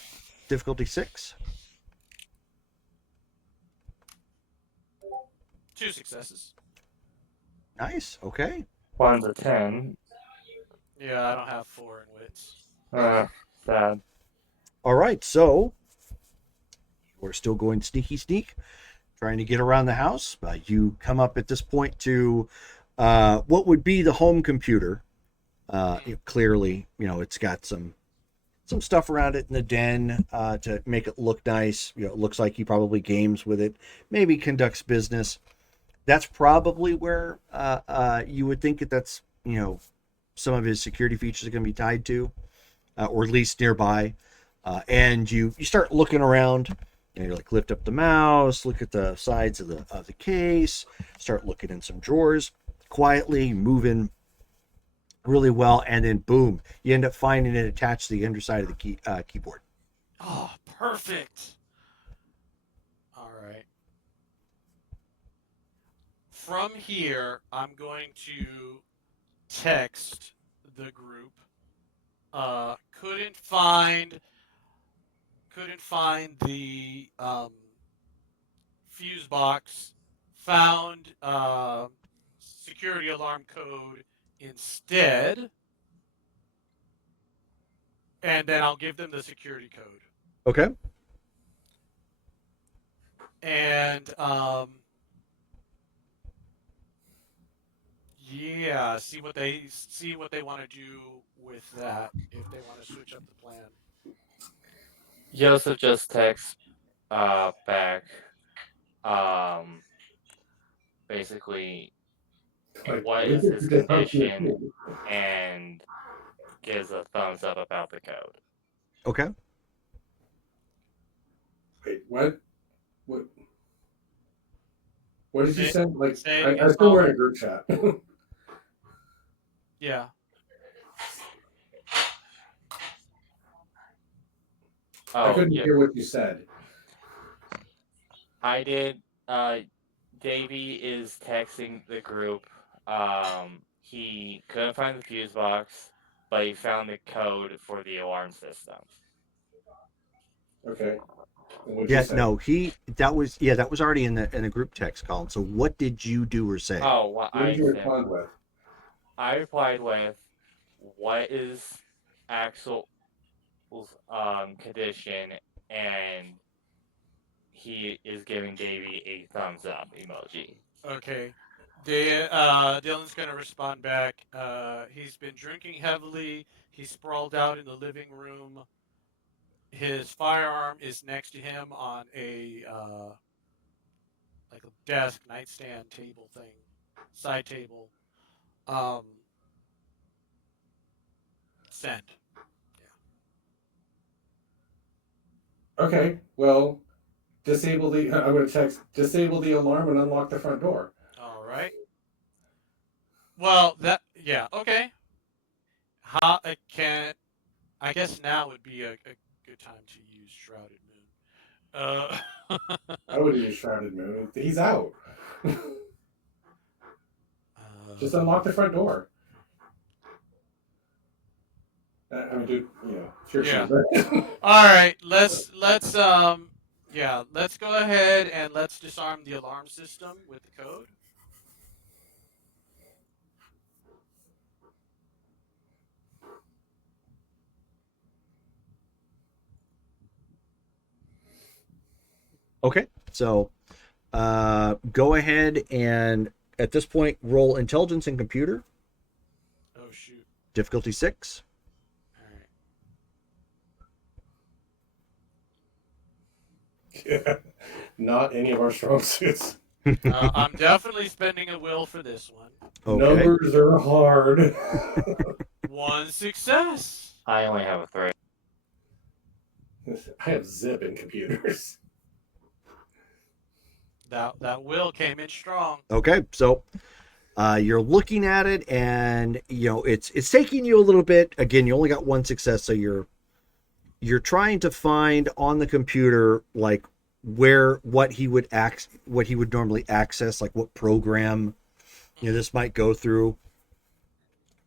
Difficulty 6. 2 successes. Nice. Okay. One's a 10. Yeah, I don't have 4 in wits. Sad. All right. So we're still going sneaky sneak, trying to get around the house. You come up at this point to what would be the home computer. Clearly, it's got some stuff around it in the den to make it look nice. It looks like he probably games with it, maybe conducts business. That's probably where you would think that's some of his security features are going to be tied to, or at least nearby. And you start looking around. You like lift up the mouse, look at the sides of the case, start looking in some drawers quietly, moving really well, and then boom, you end up finding it attached to the underside of the keyboard. Oh, perfect. All right. From here, I'm going to text the group. Couldn't find the fuse box. Found security alarm code instead, and then I'll give them the security code. Okay. And yeah, see what they want to do with that, if they want to switch up the plan. Joseph just texts back. Basically, what is his condition, and gives a thumbs up about the code. Okay. Wait, what? What did you Say- send? Like, say I again. still we're in a group chat. Yeah. I Oh, couldn't yeah. hear what you said. I did. Davey is texting the group. He couldn't find the fuse box, but he found the code for the alarm system. Okay. And what'd Yeah. you say? No. That was already in the group text, Colin. So what did you do or say? Oh, what What did you respond with? I replied with, "What is Axel's condition?" And he is giving Davey a thumbs up emoji. Okay. Dylan's gonna respond back. He's been drinking heavily. He's sprawled out in the living room. His firearm is next to him on a like a desk, nightstand, table thing, side table. Send. Okay. Well, I'm going to text disable the alarm and unlock the front door. All right. Well, okay. I guess now would be a good time to use Shrouded Moon. I would use Shrouded Moon. He's out. Just unlock the front door. I mean, dude, sure. Yeah. All right, let's go ahead and let's disarm the alarm system with the code. Okay. So Go ahead and at this point roll intelligence and computer. Oh shoot! Difficulty 6. All right. Yeah. Not any of our strong suits. I'm definitely spending a will for this one. Okay. Numbers are hard. 1 success. I only have a 3. I have zip in computers. That will came in strong. Okay, so you're looking at it, and it's taking you a little bit. Again, you only got 1 success, so you're trying to find on the computer like what he would normally access, like what program this might go through,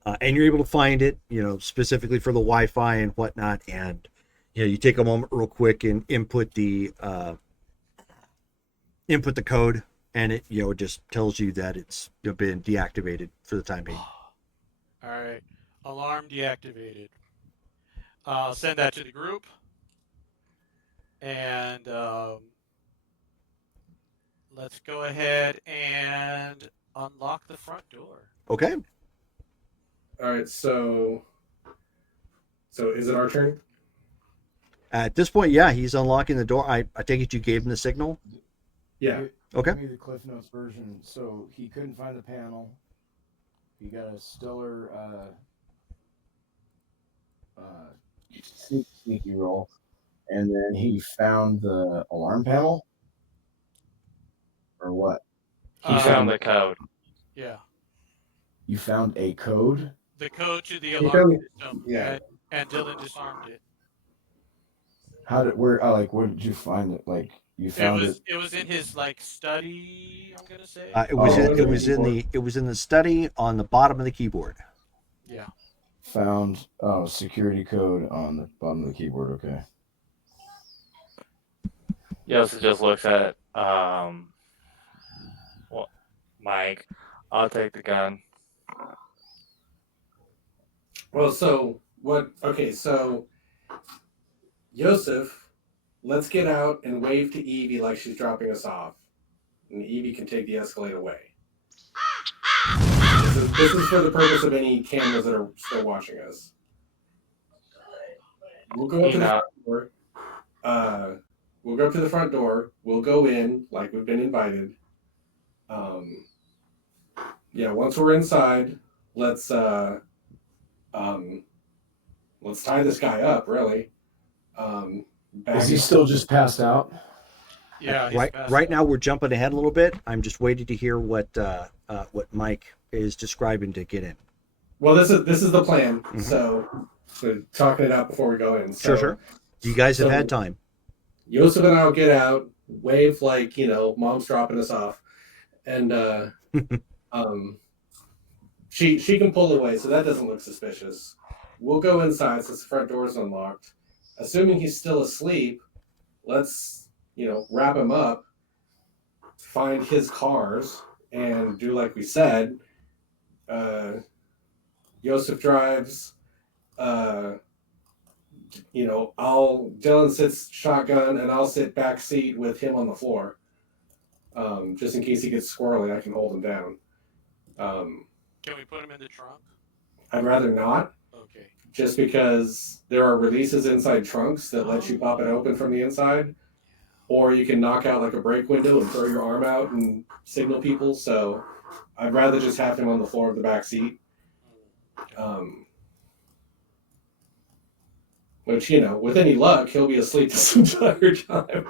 and you're able to find it, specifically for the Wi-Fi and whatnot. And you take a moment real quick and input the code, and it it just tells you that it's been deactivated for the time being. All right, alarm deactivated. I'll send that to the group, and let's go ahead and unlock the front door. Okay. All right, so is it our turn? At this point, yeah, he's unlocking the door. I take it you gave him the signal. Yeah. Okay. Give me the Cliff Notes version. So he couldn't find the panel. He got a stellar sneaky roll, and then he found the alarm panel. Or what? He found the code. Yeah, You found a code. the code to the He alarm found- system. yeah. and Dylan disarmed it. Where did you find it? Like you found it. It was in his It study. I'm gonna say. it was in the study on the bottom of the keyboard. Yeah. Found security code on the bottom of the keyboard. Okay. Yosa just looks at Mike. I'll take the gun. Well, so what? Okay, so Yosef, let's get out and wave to Evie like she's dropping us off, and Evie can take the Escalade away. This is for the purpose of any cameras that are still watching us. We'll go up to the front door. We'll go up to the front door. We'll go in like we've been invited. Yeah, once we're inside, let's tie this guy up. Really. Is he still just passed out? Yeah. he's Right. passed Right out. now, we're jumping ahead a little bit. I'm just waiting to hear what Mike is describing to get in. Well, this is the plan. Mhm. So talking it out before we go in. So, Sure. You guys have so- had time. Yosef and I will get out, wave like mom's dropping us off, and she can pull away, so that doesn't look suspicious. We'll go inside since the front door is unlocked. Assuming he's still asleep, let's wrap him up, find his cars, and do like we said. Yosef drives. Dylan sits shotgun, and I'll sit back seat with him on the floor. Just in case he gets squirrely, I can hold him down. Can we put him in the trunk? I'd rather not, Okay. just because there are releases inside trunks that let you pop it open from the inside, or you can knock out like a brake window and throw your arm out and signal people. So I'd rather just have him on the floor of the back seat. Which, with any luck, he'll be asleep this entire time.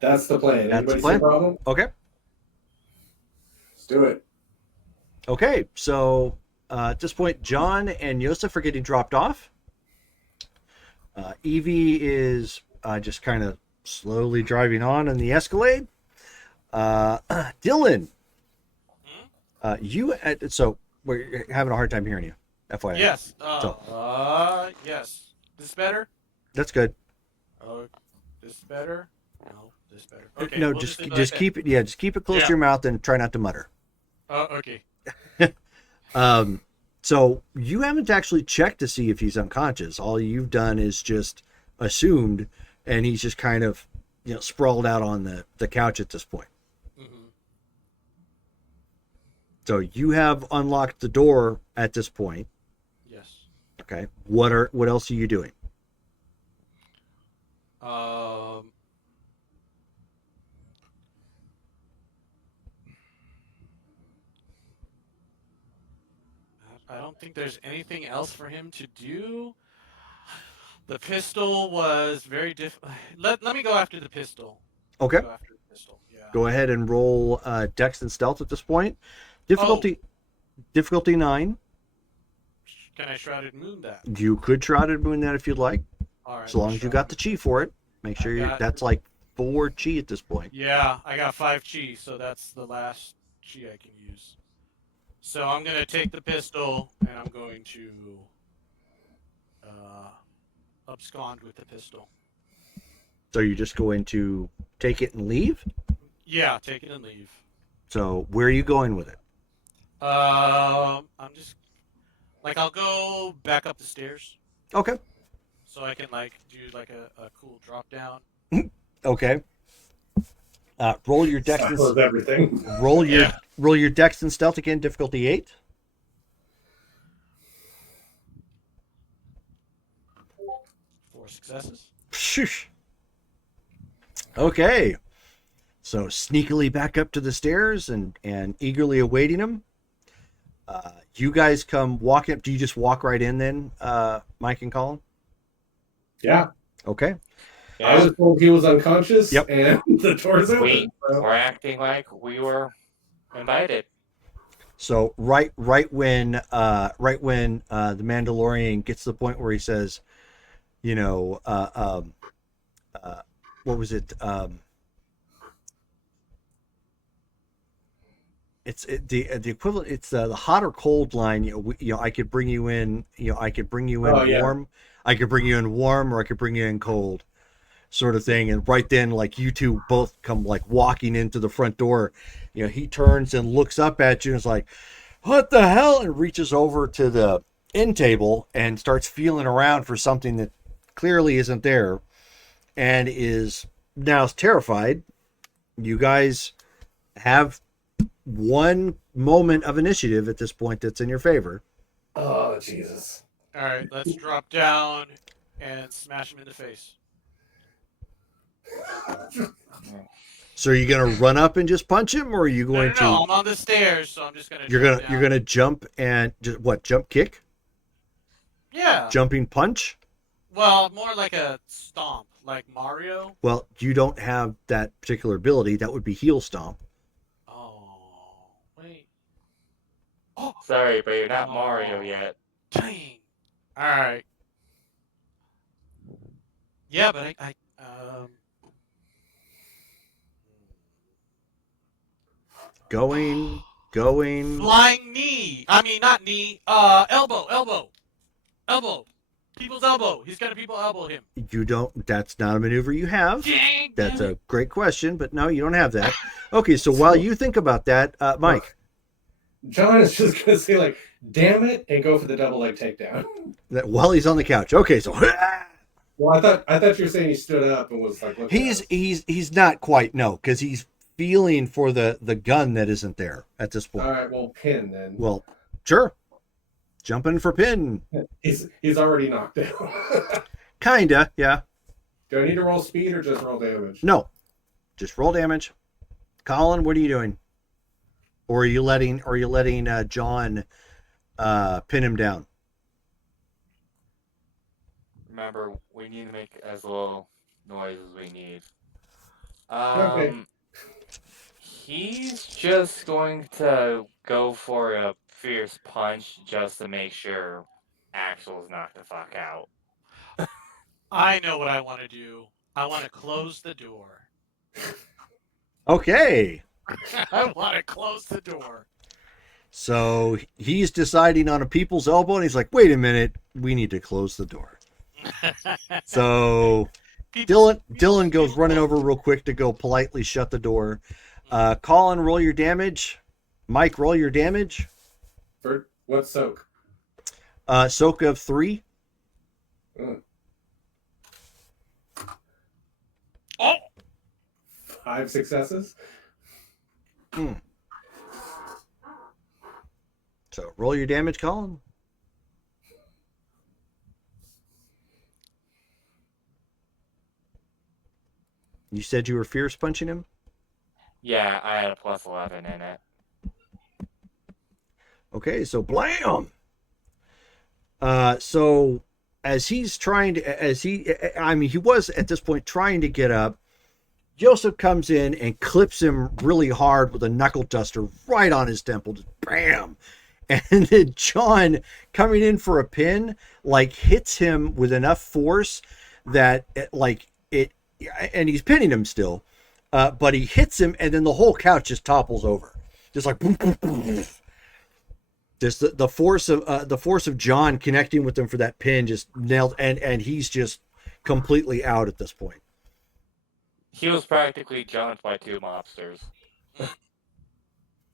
That's the plan. That's the Anybody see plan. a problem? Okay. Let's do it. Okay. So at this point, John and Yosef are getting dropped off. Evie is just kind of slowly driving on in the Escalade. Dylan, so we're having a hard time hearing you. FYI. Yes. So- Yes. This better? That's good. Oh, this better? No, this better. Okay. No, we'll just leave it like that. keep it. Yeah, just keep it close Yeah. to your mouth and try not to mutter. Oh, okay. So you haven't actually checked to see if he's unconscious. All you've done is just assumed, and he's just kind of, sprawled out on the couch at this point. Mm-hmm. So you have unlocked the door at this point. Yes. Okay. What else are you doing? I don't think there's anything else for him to do. The pistol was very Let me go after the pistol. Okay. Go after the pistol. Yeah. Go ahead and roll Dex and Stealth at this point. Difficulty 9. Can I Shrouded Moon that? You could Shrouded Moon that if you'd like, All right. as long as you got the chi for it. Make sure that's like 4 chi at this point. Yeah, I got 5 chi, so that's the last chi I can use. So I'm gonna take the pistol and I'm going to abscond with the pistol. So you're just going to take it and leave? Yeah, take it and leave. So where are you going with it? I'm just I'll go back up the stairs Okay. so I can do a cool drop down. Okay. Roll your Dex and Close everything. roll your Dex and Stealth again. Difficulty 8. Four successes. Shoosh. Okay. So sneakily back up to the stairs and eagerly awaiting him. You guys come walking up. Do you just walk right in then, Mike and Colin? Yeah. Okay. I was told he was unconscious, Yep. and the door's open. We're acting like we were invited. So right when the Mandalorian gets to the point where he says, what was it? It's the equivalent. It's the hot or cold line. I could bring you in. I could bring you in warm. I could bring you in warm, or I could bring you in cold, sort of thing. And right then, you two both come walking into the front door. He turns and looks up at you and is like, "What the hell?" and reaches over to the end table and starts feeling around for something that clearly isn't there, and is now terrified. You guys have one moment of initiative at this point that's in your favor. Oh, Jesus. All right, let's drop down and smash him in the face. So are you gonna run up and just punch him, or are you going No, I'm on the stairs, so I'm just gonna. You're gonna jump and just jump kick, Yeah. jumping punch. Well, more like a stomp, like Mario. Well, you don't have that particular ability. That would be heel stomp. Oh, wait. Sorry, but you're not Mario yet. Dang. All right. Yeah, but I Going. flying knee. I mean, not knee. Elbow. People's elbow. He's gonna people elbow him. You don't. That's not a maneuver you have. Dang. That's a great question, but no, you don't have that. Okay, so while you think about that, Mike. John is just going to say, damn it, and go for the double leg takedown. While he's on the couch. Okay, so Well, I thought you were saying he stood up and was looking he's not quite, no, because he's feeling for the gun that isn't there at this point. All right, well, pin then. Well, sure. Jumping for pin. He's already knocked out. Kinda, yeah. Do I need to roll speed or just roll damage? No. Just roll damage. Colin, what are you doing? Or are you letting John pin him down? Remember, we need to make as little noise as we need. Okay. He's just going to go for a fierce punch just to make sure Axel's knocked the fuck out. I know what I want to do. I want to close the door. Okay. I want to close the door. So he's deciding on a people's elbow, and he's like, wait a minute, we need to close the door. So Dylan goes running over real quick to go politely shut the door. Colin, roll your damage. Mike, roll your damage. What's soak? Soka of 3. Oh, 5 successes. So roll your damage, Colin. You said you were fierce punching him? Yeah, I had a plus 11 in it. Okay, so blam! So as he's trying to, he was at this point trying to get up, Joseph comes in and clips him really hard with a knuckle duster right on his temple. Just bam! And then John, coming in for a pin, like hits him with enough force that and he's pinning him still, but he hits him, and then the whole couch just topples over, just like boom, boom, boom. Just the force of John connecting with him for that pin just nailed, and he's just completely out at this point. He was practically jumped by 2 mobsters.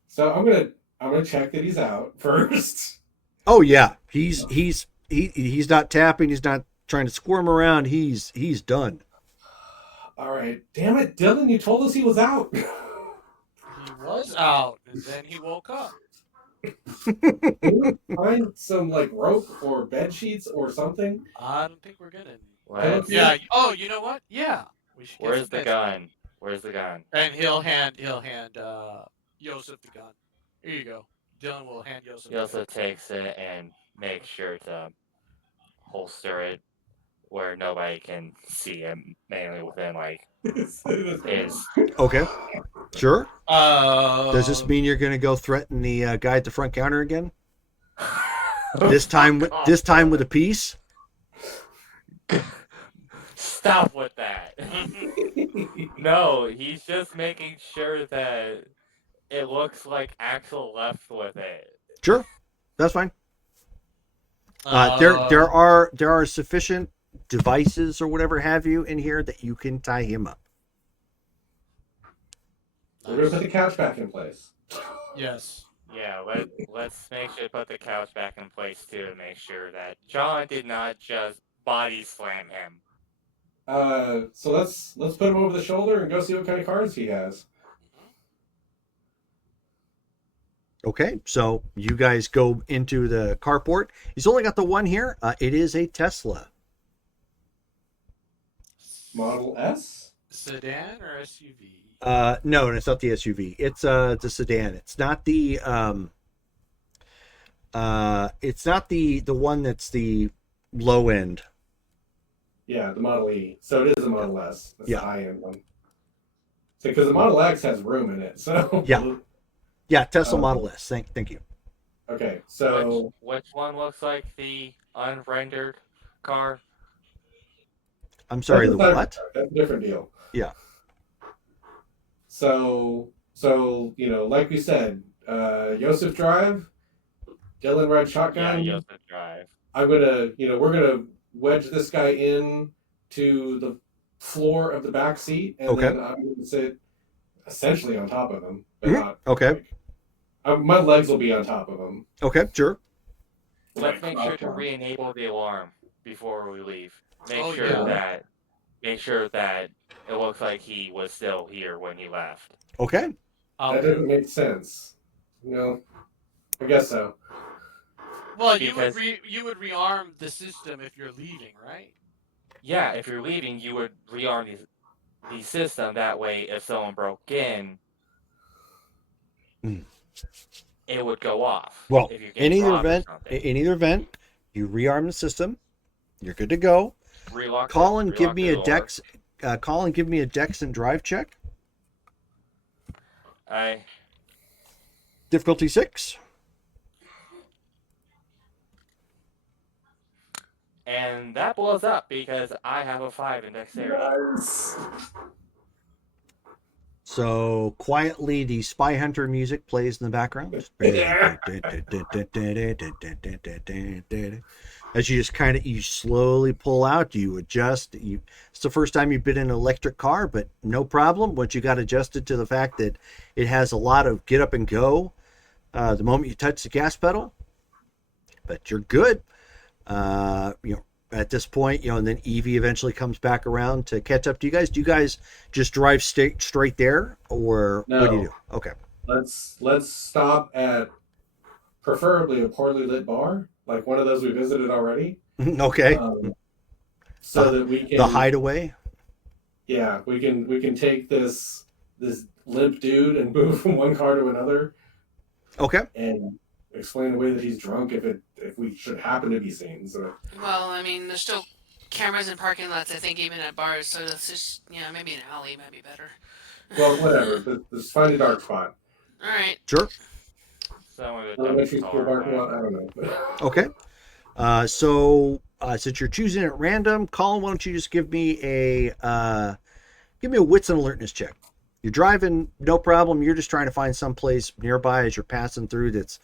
So I'm gonna check that he's out first. Oh yeah, he's not tapping, he's not trying to squirm around, he's done. All right, damn it, Dylan, you told us he was out. he was out, and then he woke up. Can you find some like rope or bed sheets or something? I don't think we're gonna. Let's- Yeah. Oh, you know what? Yeah. We should get Where's some the beds. gun? Where's the gun? And he'll hand Yosef the gun. Here you go. Dylan will hand Yosef. He also takes it and makes sure to holster it where nobody can see him, mainly within like his. Okay, sure. Does this Um, mean you're going to go threaten the guy at the front counter again? This time with a piece? Stop with that. No, he's just making sure that it looks like Axel left with it. Sure, that's fine. There are sufficient devices or whatever have you in here that you can tie him up. We're gonna put the couch back in place. Yes. Yeah, let's make sure to put the couch back in place too to make sure that John did not just body slam him. So let's put him over the shoulder and go see what kind of cards he has. Okay, so you guys go into the carport. He's only got the one here. It is a Tesla. Model S. Sedan or SUV? No, it's not the SUV. It's the sedan. It's not the one that's the low end. Yeah, the Model E. So it is a Model S. That's Yeah. the high-end one. So because the Model X has room in it, so Yeah, Tesla Model S. Thank you. Okay, so Which one looks like the unrendered car? I'm sorry, the that's a what? Cybertruck. That's a different deal. Yeah. So like we said, Yosef drive, Dylan ride Yeah, shotgun. Yosef Drive. I'm gonna, we're gonna wedge this guy in to the floor of the back seat, and Okay. then I'm gonna sit essentially on top of him, but not. Okay. My legs will be on top of him. Okay, sure. Let's Like, make sure to platform. re-enable the alarm before we leave. Make Oh, sure yeah. that it looks like he was still here when he left. Okay. That doesn't make sense. I guess so. Well, Because- you would rearm the system if you're leaving, right? Yeah, if you're leaving, you would rearm the system. That way, if someone broke in, Hmm. it would go off. Well, if you're in getting either robbed or event, something. you rearm the system. You're good to go. Relock the- Colin, give relock me the a door. dex. Colin, give me a dex and drive check. Difficulty 6. And that blows up because I have a 5 in dexterity. So quietly, the Spy Hunter music plays in the background. As you just you slowly pull out, you adjust. It's the first time you've been in an electric car, but no problem. Once you got adjusted to the fact that it has a lot of get up and go the moment you touch the gas pedal, but you're good. You know, at this point, you know, and then Evie eventually comes back around to catch up to you guys. Do you guys just drive straight there, or what do you No. do? Okay. Let's stop at preferably a poorly lit bar, like one of those we visited already. Okay. So that we can The hideaway. Yeah, we can take this limp dude and move from one car to another Okay. and explain away that he's drunk if we should happen to be seen. So Well, I mean, there's still cameras in parking lots, I think, even at bars, so let's just, yeah, maybe an alley might be better. well, whatever. Let's find a dark spot. All right. Sure. Somewhere that Elementary doesn't school color parking lot. back. I don't know. Okay. So since you're choosing at random, Colin, why don't you just give me a wits and alertness check? You're driving, no problem. You're just trying to find some place nearby as you're passing through that's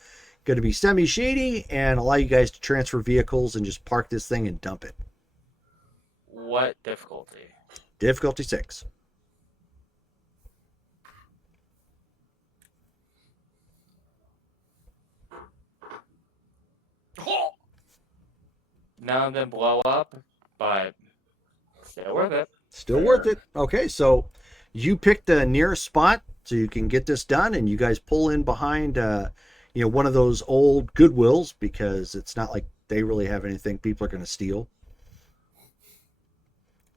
going to be semi-shady and allow you guys to transfer vehicles and just park this thing and dump it. What difficulty? Difficulty 6. None of them blow up, but still worth it. Still worth it. Okay, so you pick the nearest spot so you can get this done, and you guys pull in behind, one of those old Goodwills, because it's not like they really have anything people are going to steal.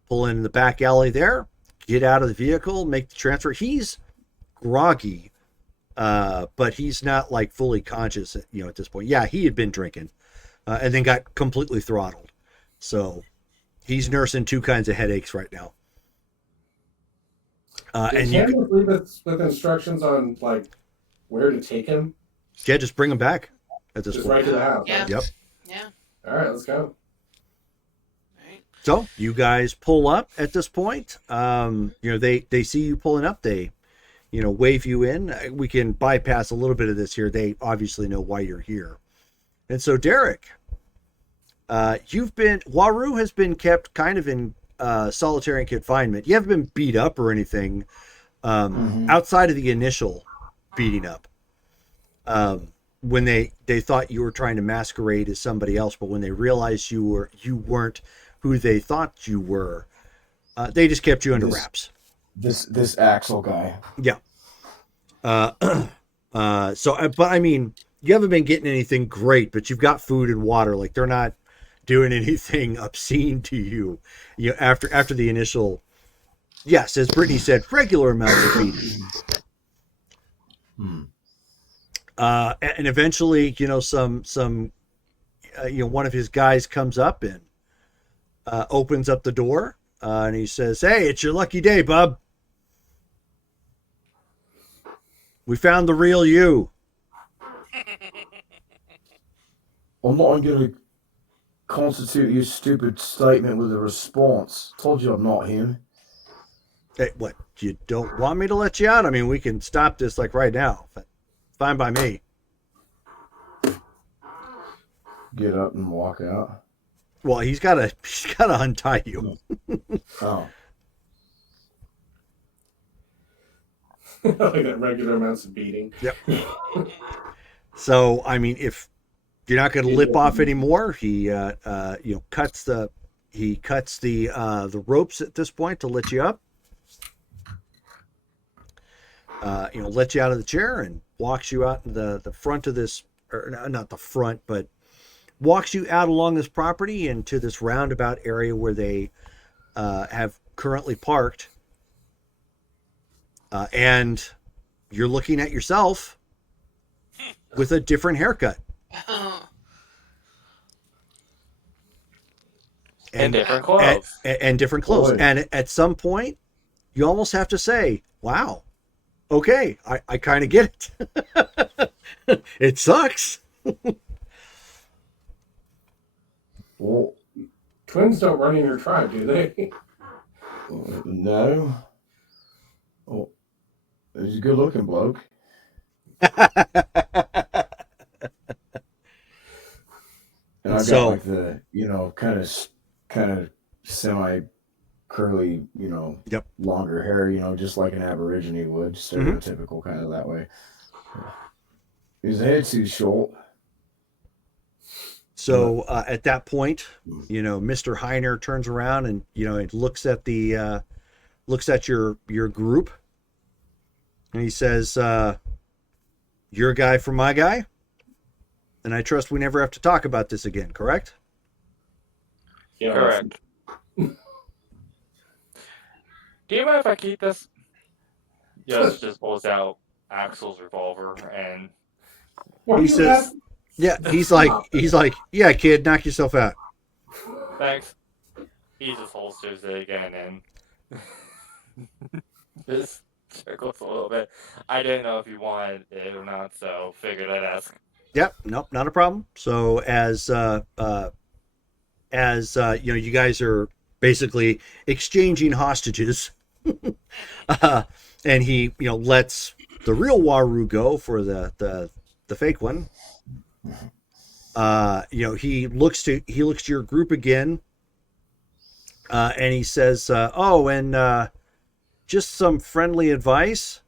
Pull in the back alley there, get out of the vehicle, make the transfer. He's groggy, but he's not like fully conscious, at this point. Yeah, he had been drinking, and then got completely throttled. So he's nursing 2 kinds of headaches right now. And you can we leave us with instructions on like where to take him? just bring him back at this Just point. right to the house. Yeah. Yep. Yeah. All right, let's go. Right. So you guys pull up at this point. They see you pulling up. They, wave you in. We can bypass a little bit of this here. They obviously know why you're here. And so Derek, Waru has been kept kind of in solitary confinement. You haven't been beat up or anything outside of the initial beating up. When they thought you were trying to masquerade as somebody else, but when they realized you weren't who they thought you were, they just kept you under wraps. This Axel guy. Yeah. But I mean, you haven't been getting anything great, but you've got food and water. Like, they're not doing anything obscene to you. After the initial, yes, as Brittany said, regular amounts of feeding. And eventually, one of his guys comes up and opens up the door, and he says, "Hey, it's your lucky day, bub. We found the real you." I'm not going to constitute your stupid statement with a response. Told you I'm not him. Hey, what? You don't want me to let you out? I mean, we can stop this like right now. Fine by me. Get up and walk out. Well, he's gotta untie you. Oh. Like that regular amounts of beating. Yep. So, I mean, if you're not going to lip off anymore, he cuts the ropes at this point to let you up. Let you out of the chair and walks you out in the front of this, or not the front, but walks you out along this property into this roundabout area where they have currently parked. And you're looking at yourself with a different haircut. Oh. And different clothes. And different clothes. Boy. And at some point, you almost have to say, wow, okay, I kind of get it. It sucks. Well, Twins don't run in your tribe, do they? no. Oh, he's a good looking bloke. And I've So- got like the, kind of semi curly, Yep. longer hair, just like an Aborigine would, stereotypical kind of that way. His head too short. So at that point, Mr. Heiner turns around and it looks at the your group, and he says, "You're a guy from my guy, and I trust we never have to talk about this again. Correct?" Yeah, Correct. Do you mind if I keep this? Just pulls out Axel's revolver and Why He you says- laugh- Yeah, he's like, "Yeah, kid, knock yourself out." thanks. He just holsters it again and just circles a little bit. I didn't know if you wanted it or not, so figured I'd ask. Yep, nope, not a problem. So as you guys are basically exchanging hostages, and he lets the real Waru go for the fake one. He looks to your group again, and he says, "Oh, and just some friendly advice.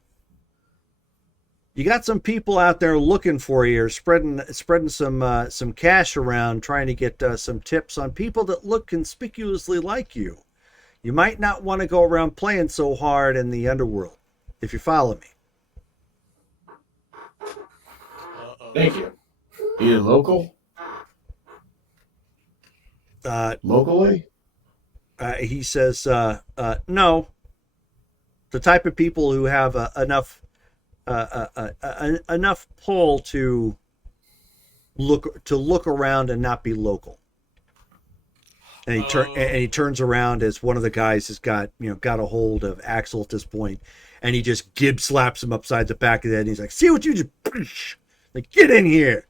You got some people out there looking for you, or spreading some cash around, trying to get some tips on people that look conspicuously like you. You might not want to go around playing so hard in the underworld, if you follow me." Uh-oh. Thank you. You local? Locally? He says, "No. The type of people who have enough pull to look around and not be local." And he turns around as one of the guys has got a hold of Axel at this point, and he just gib slaps him upside the back of the head. And he's like, "See what you just like? Get in here!"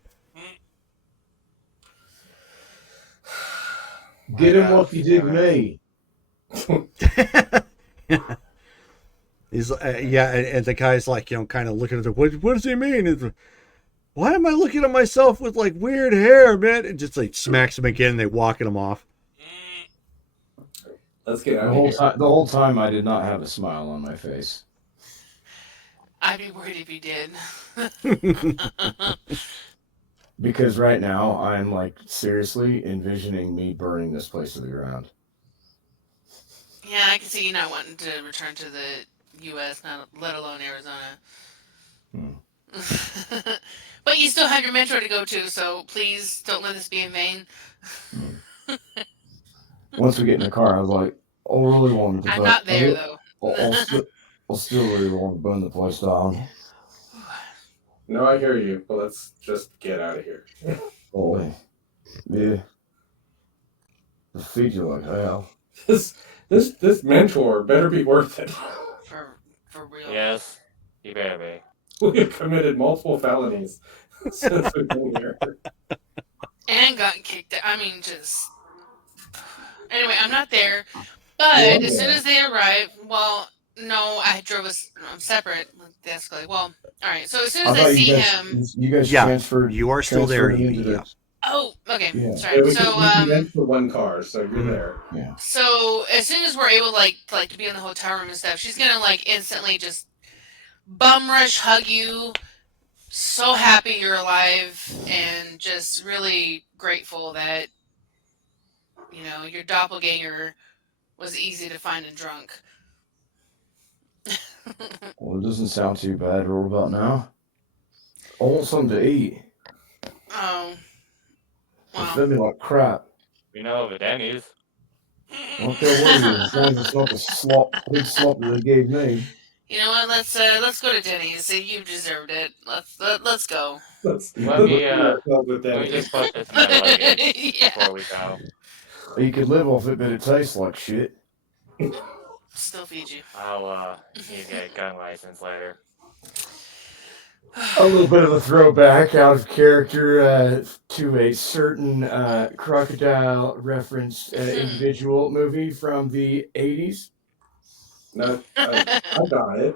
Get him what you did me. He's and the guy's like, kind of looking at the what does he mean? Why am I looking at myself with like weird hair, man? And just like smacks him again. And they walking him off. Let's get out The of whole here. time, the whole time, I did not have a smile on my face. I'd be worried if you did. Because right now, I'm like seriously envisioning me burning this place to the ground. Yeah, I can see you not wanting to return to the U.S., not let alone Arizona. But you still have your mentor to go to, so please don't let this be in vain. Once we get in the car, I was like, I really wanted to. I'm not there, though. I'll still really want to burn the place down. No, I hear you, but let's just get out of here. Oh, yeah. The feed you like hell. This mentor better be worth it. For real. Yes, you better be. We have committed multiple felonies since we've been here. And got kicked out. I mean, just... Anyway, I'm not there. But as soon as they arrive, well, no, I drove us separate. That's like, well, all right. So as soon as I see him... You guys Yeah, transferred. you are still there. transferred into Yeah. the- Oh, okay. Yeah. Yeah, Sorry. we So, can rent for one car, so you're there. Yeah. So as soon as we're able like to be in the hotel room and stuff, she's gonna like instantly just bum rush hug you. So happy you're alive, and just really grateful that your doppelganger was easy to find and drunk. Well, it doesn't sound too bad. What about now? I want something to eat. Oh, It well. fed me like crap. We know of a Denny's. I don't care what it is, as long as it's not the big slop that they gave me. You know what? Let's go to Denny's. You deserved it. Let's go. Let's Let me, with Let me that. just put this in my luggage Yeah. before we go. You could live off it, but it tastes like shit. Still feed you. I'll need to get a gun license later. A little bit of a throwback out of character to a certain crocodile referenced individual movie from the 80s. No, I got it.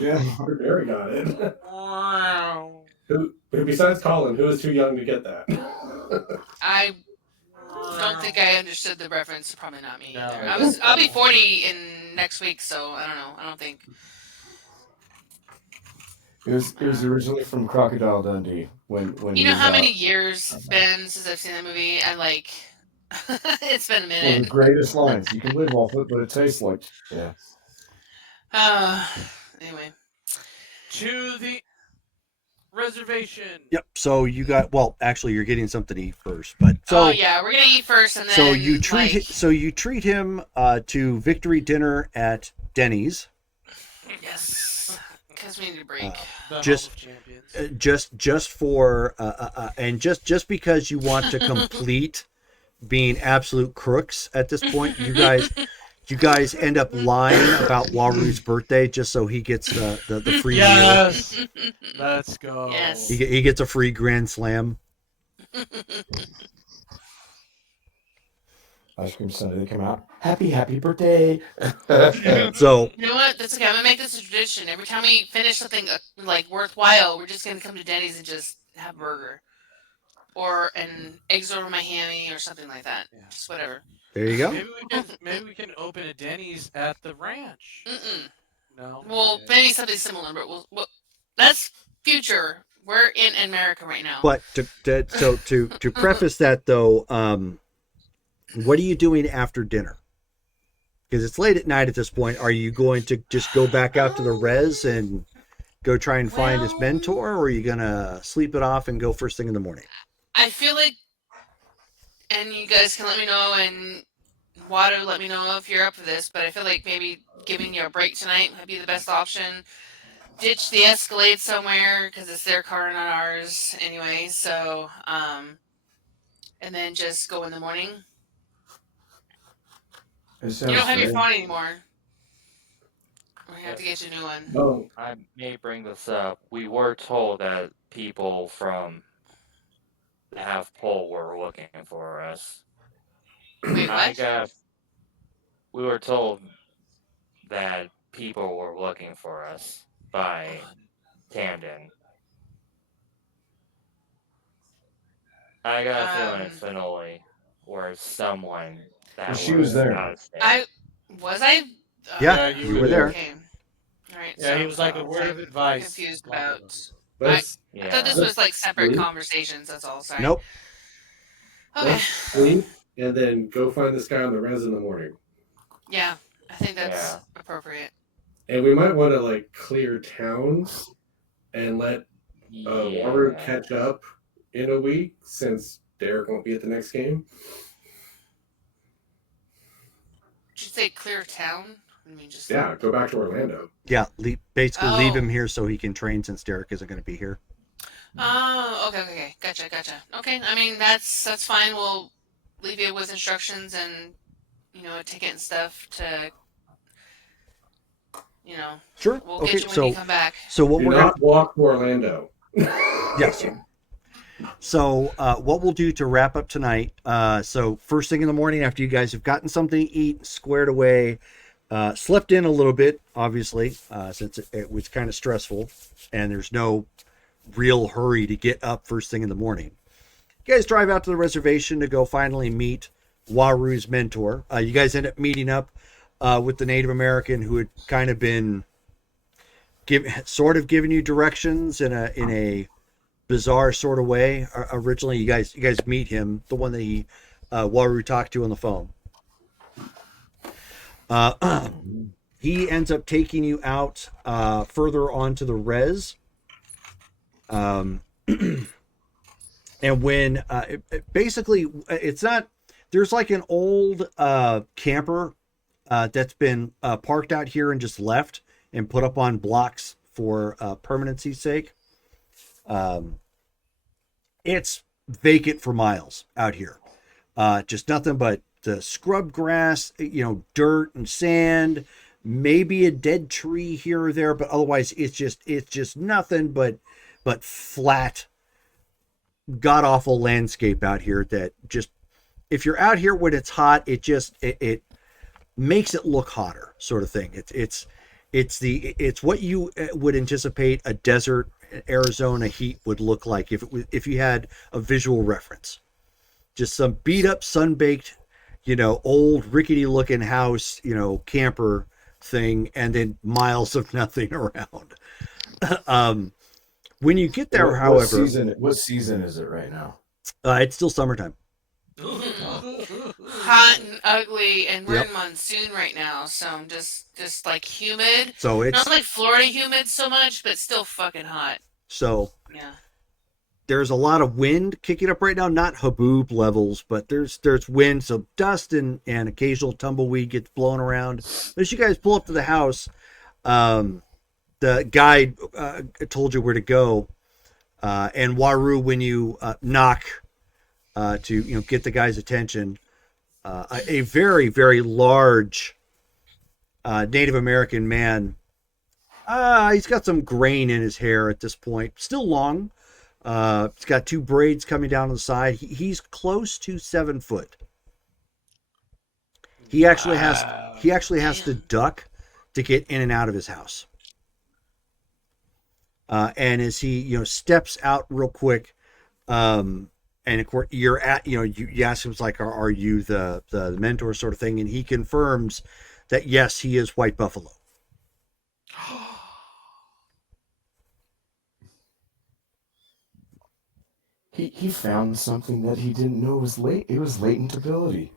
Yeah. Barry got it. Wow. Who besides Colin, who is too young to get that? I don't think I understood the reference. Probably not me No. either. I'll be 40 in next week, so I don't know. I don't think. It was originally from Crocodile Dundee when You he know was how out. many years it's been since I've seen that movie? I like. It's been a One of the minute. greatest lines. You can live off it, but it tastes like yeah. Uh, anyway. To the reservation. Yep. So you got well. Actually, you're getting something to eat first, but so Oh yeah, we're gonna eat first, and then so you treat like, so you treat him to victory dinner at Denny's. yes, because we need a break. The Just- Hall of Champions. Just for and just because you want to complete being absolute crooks at this point, you guys end up lying about Waru's birthday just so he gets the free meal. Yes. Let's go. Yes. He gets a free Grand Slam. Ice Cream Sunday, they come out. Happy birthday. So You know what? That's okay. I'm gonna make this a tradition. Every time we finish something like worthwhile, we're just gonna come to Denny's and just have a burger, or an eggs over my hammy, or something like that. Yeah. Just whatever. there you go. Maybe we can open a Denny's at the ranch. Mm-mm. No. Well, maybe something similar, but that's future. We're in America right now. But to preface that though, what are you doing after dinner? Because it's late at night at this point. Are you going to just go back out to the res and go try and find his Well- mentor, or are you gonna sleep it off and go first thing in the morning? I feel like, and you guys can let me know, and Water, let me know if you're up for this, but I feel like maybe giving you a break tonight might be the best option. Ditch the Escalade somewhere, because it's their car, not ours, anyway, so, and then just go in the morning. It You sounds don't have your great. phone anymore. We're gonna have to get you a new one. Oh, I may bring this up. We were told that people from the half pole were looking for us. Wait, I what? guess we were told that people were looking for us by Camden. I got a feeling it's Finoli or someone that Well, she was there. out of state. Was I? Yeah, you you were there. Okay. Alright, Yeah, he was like a word of advice. confused about. let's I thought this Yeah. was like separate Sleep. conversations, that's all, sorry. Nope. Okay. let's sleep and then go find this guy on the res in the morning. Yeah, I think that's Yeah. appropriate. And we might want to like clear town and let Waru Yeah. catch up in a week since Derek won't be at the next game. Did you say clear town? I mean, just Yeah, go back to Orlando. Yeah, basically leave Oh. him here so he can train since Derek isn't going to be here. Oh, okay, gotcha. Okay, I mean that's fine. We'll leave you with instructions and a ticket and stuff to Sure. we'll Okay. get you when you So come back. what Do we're gonna not walk to Orlando. yes. So what we'll do to wrap up tonight. So first thing in the morning, after you guys have gotten something to eat, squared away, slept in a little bit, obviously, since it was kind of stressful, and there's no real hurry to get up first thing in the morning. You guys drive out to the reservation to go finally meet Waru's mentor. You guys end up meeting up with the Native American who had kind of been giving you directions in a bizarre sort of way. Originally, you guys meet him, the one that Waru talked to on the phone. He ends up taking you out further onto the res. And when basically it's not, there's like an old camper that's been parked out here and just left and put up on blocks for permanency's sake. It's vacant for miles out here. Just nothing but the scrub grass, dirt and sand, maybe a dead tree here or there, but otherwise it's just nothing but flat, god awful landscape out here that just, if you're out here when it's hot, it makes it look hotter, sort of thing. It's what you would anticipate a desert Arizona heat would look like if you had a visual reference. Just some beat up, sun-baked, old rickety looking house, camper thing, and then miles of nothing around. When you get there, What however, season is it right now? it's still summertime. Hot and ugly, and we're Yep. in monsoon right now, so I'm just like humid. So it's Not like Florida humid so much, but still fucking hot. so Yeah. there's a lot of wind kicking up right now, not haboob levels, but there's wind, so dust and occasional tumbleweed gets blown around. As you guys pull up to the house, the guide told you where to go, and Waru, when you knock to get the guy's attention, a very, very large Native American man. He's got some grain in his hair at this point, still long. He's got two braids coming down on the side. He's close to 7 foot. He actually has to duck to get in and out of his house. And as he steps out real quick, and of course you're at you ask him, it's like, are you the mentor sort of thing, and he confirms that yes, he is White Buffalo. He found something that he didn't know was late. It was latent ability.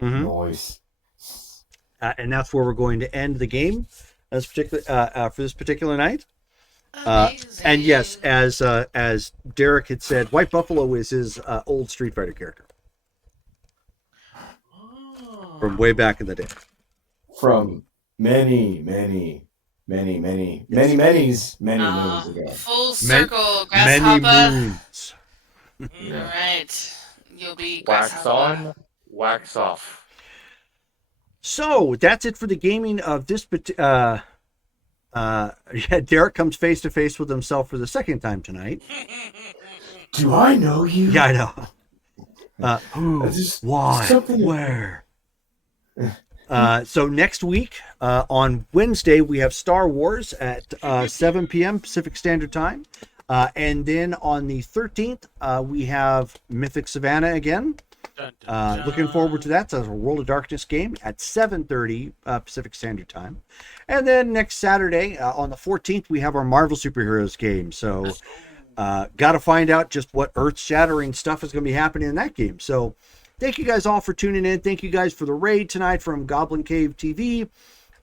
Mhm. Noise. And that's where we're going to end the game for this particular night. Amazing. And yes, as Derek had said, White Buffalo is his old Street Fighter character from way back in the day. From many moons ago. Full Many circle, grasshopper. moons. All right, you'll be Wax grasshopper. on, wax off. So that's it for the gaming of this. Derek comes face to face with himself for the second time tonight. Do I know you? Yeah, I know. Who? That's just Why? something- Where? So next week, on Wednesday, we have Star Wars at 7 p.m. Pacific Standard Time. And then on the 13th, we have Mythic Savannah again. Dun, dun, dun. Looking forward to that. It's a World of Darkness game at 7:30 Pacific Standard Time. And then next Saturday, on the 14th, we have our Marvel Superheroes game. So got to find out just what earth-shattering stuff is going to be happening in that game. So thank you guys all for tuning in. Thank you guys for the raid tonight from Goblin Cave TV.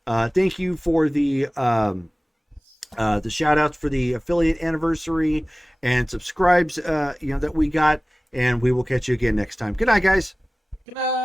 Thank you for the shout outs for the affiliate anniversary and subscribes that we got. And we will catch you again next time. Good night, guys. Good night.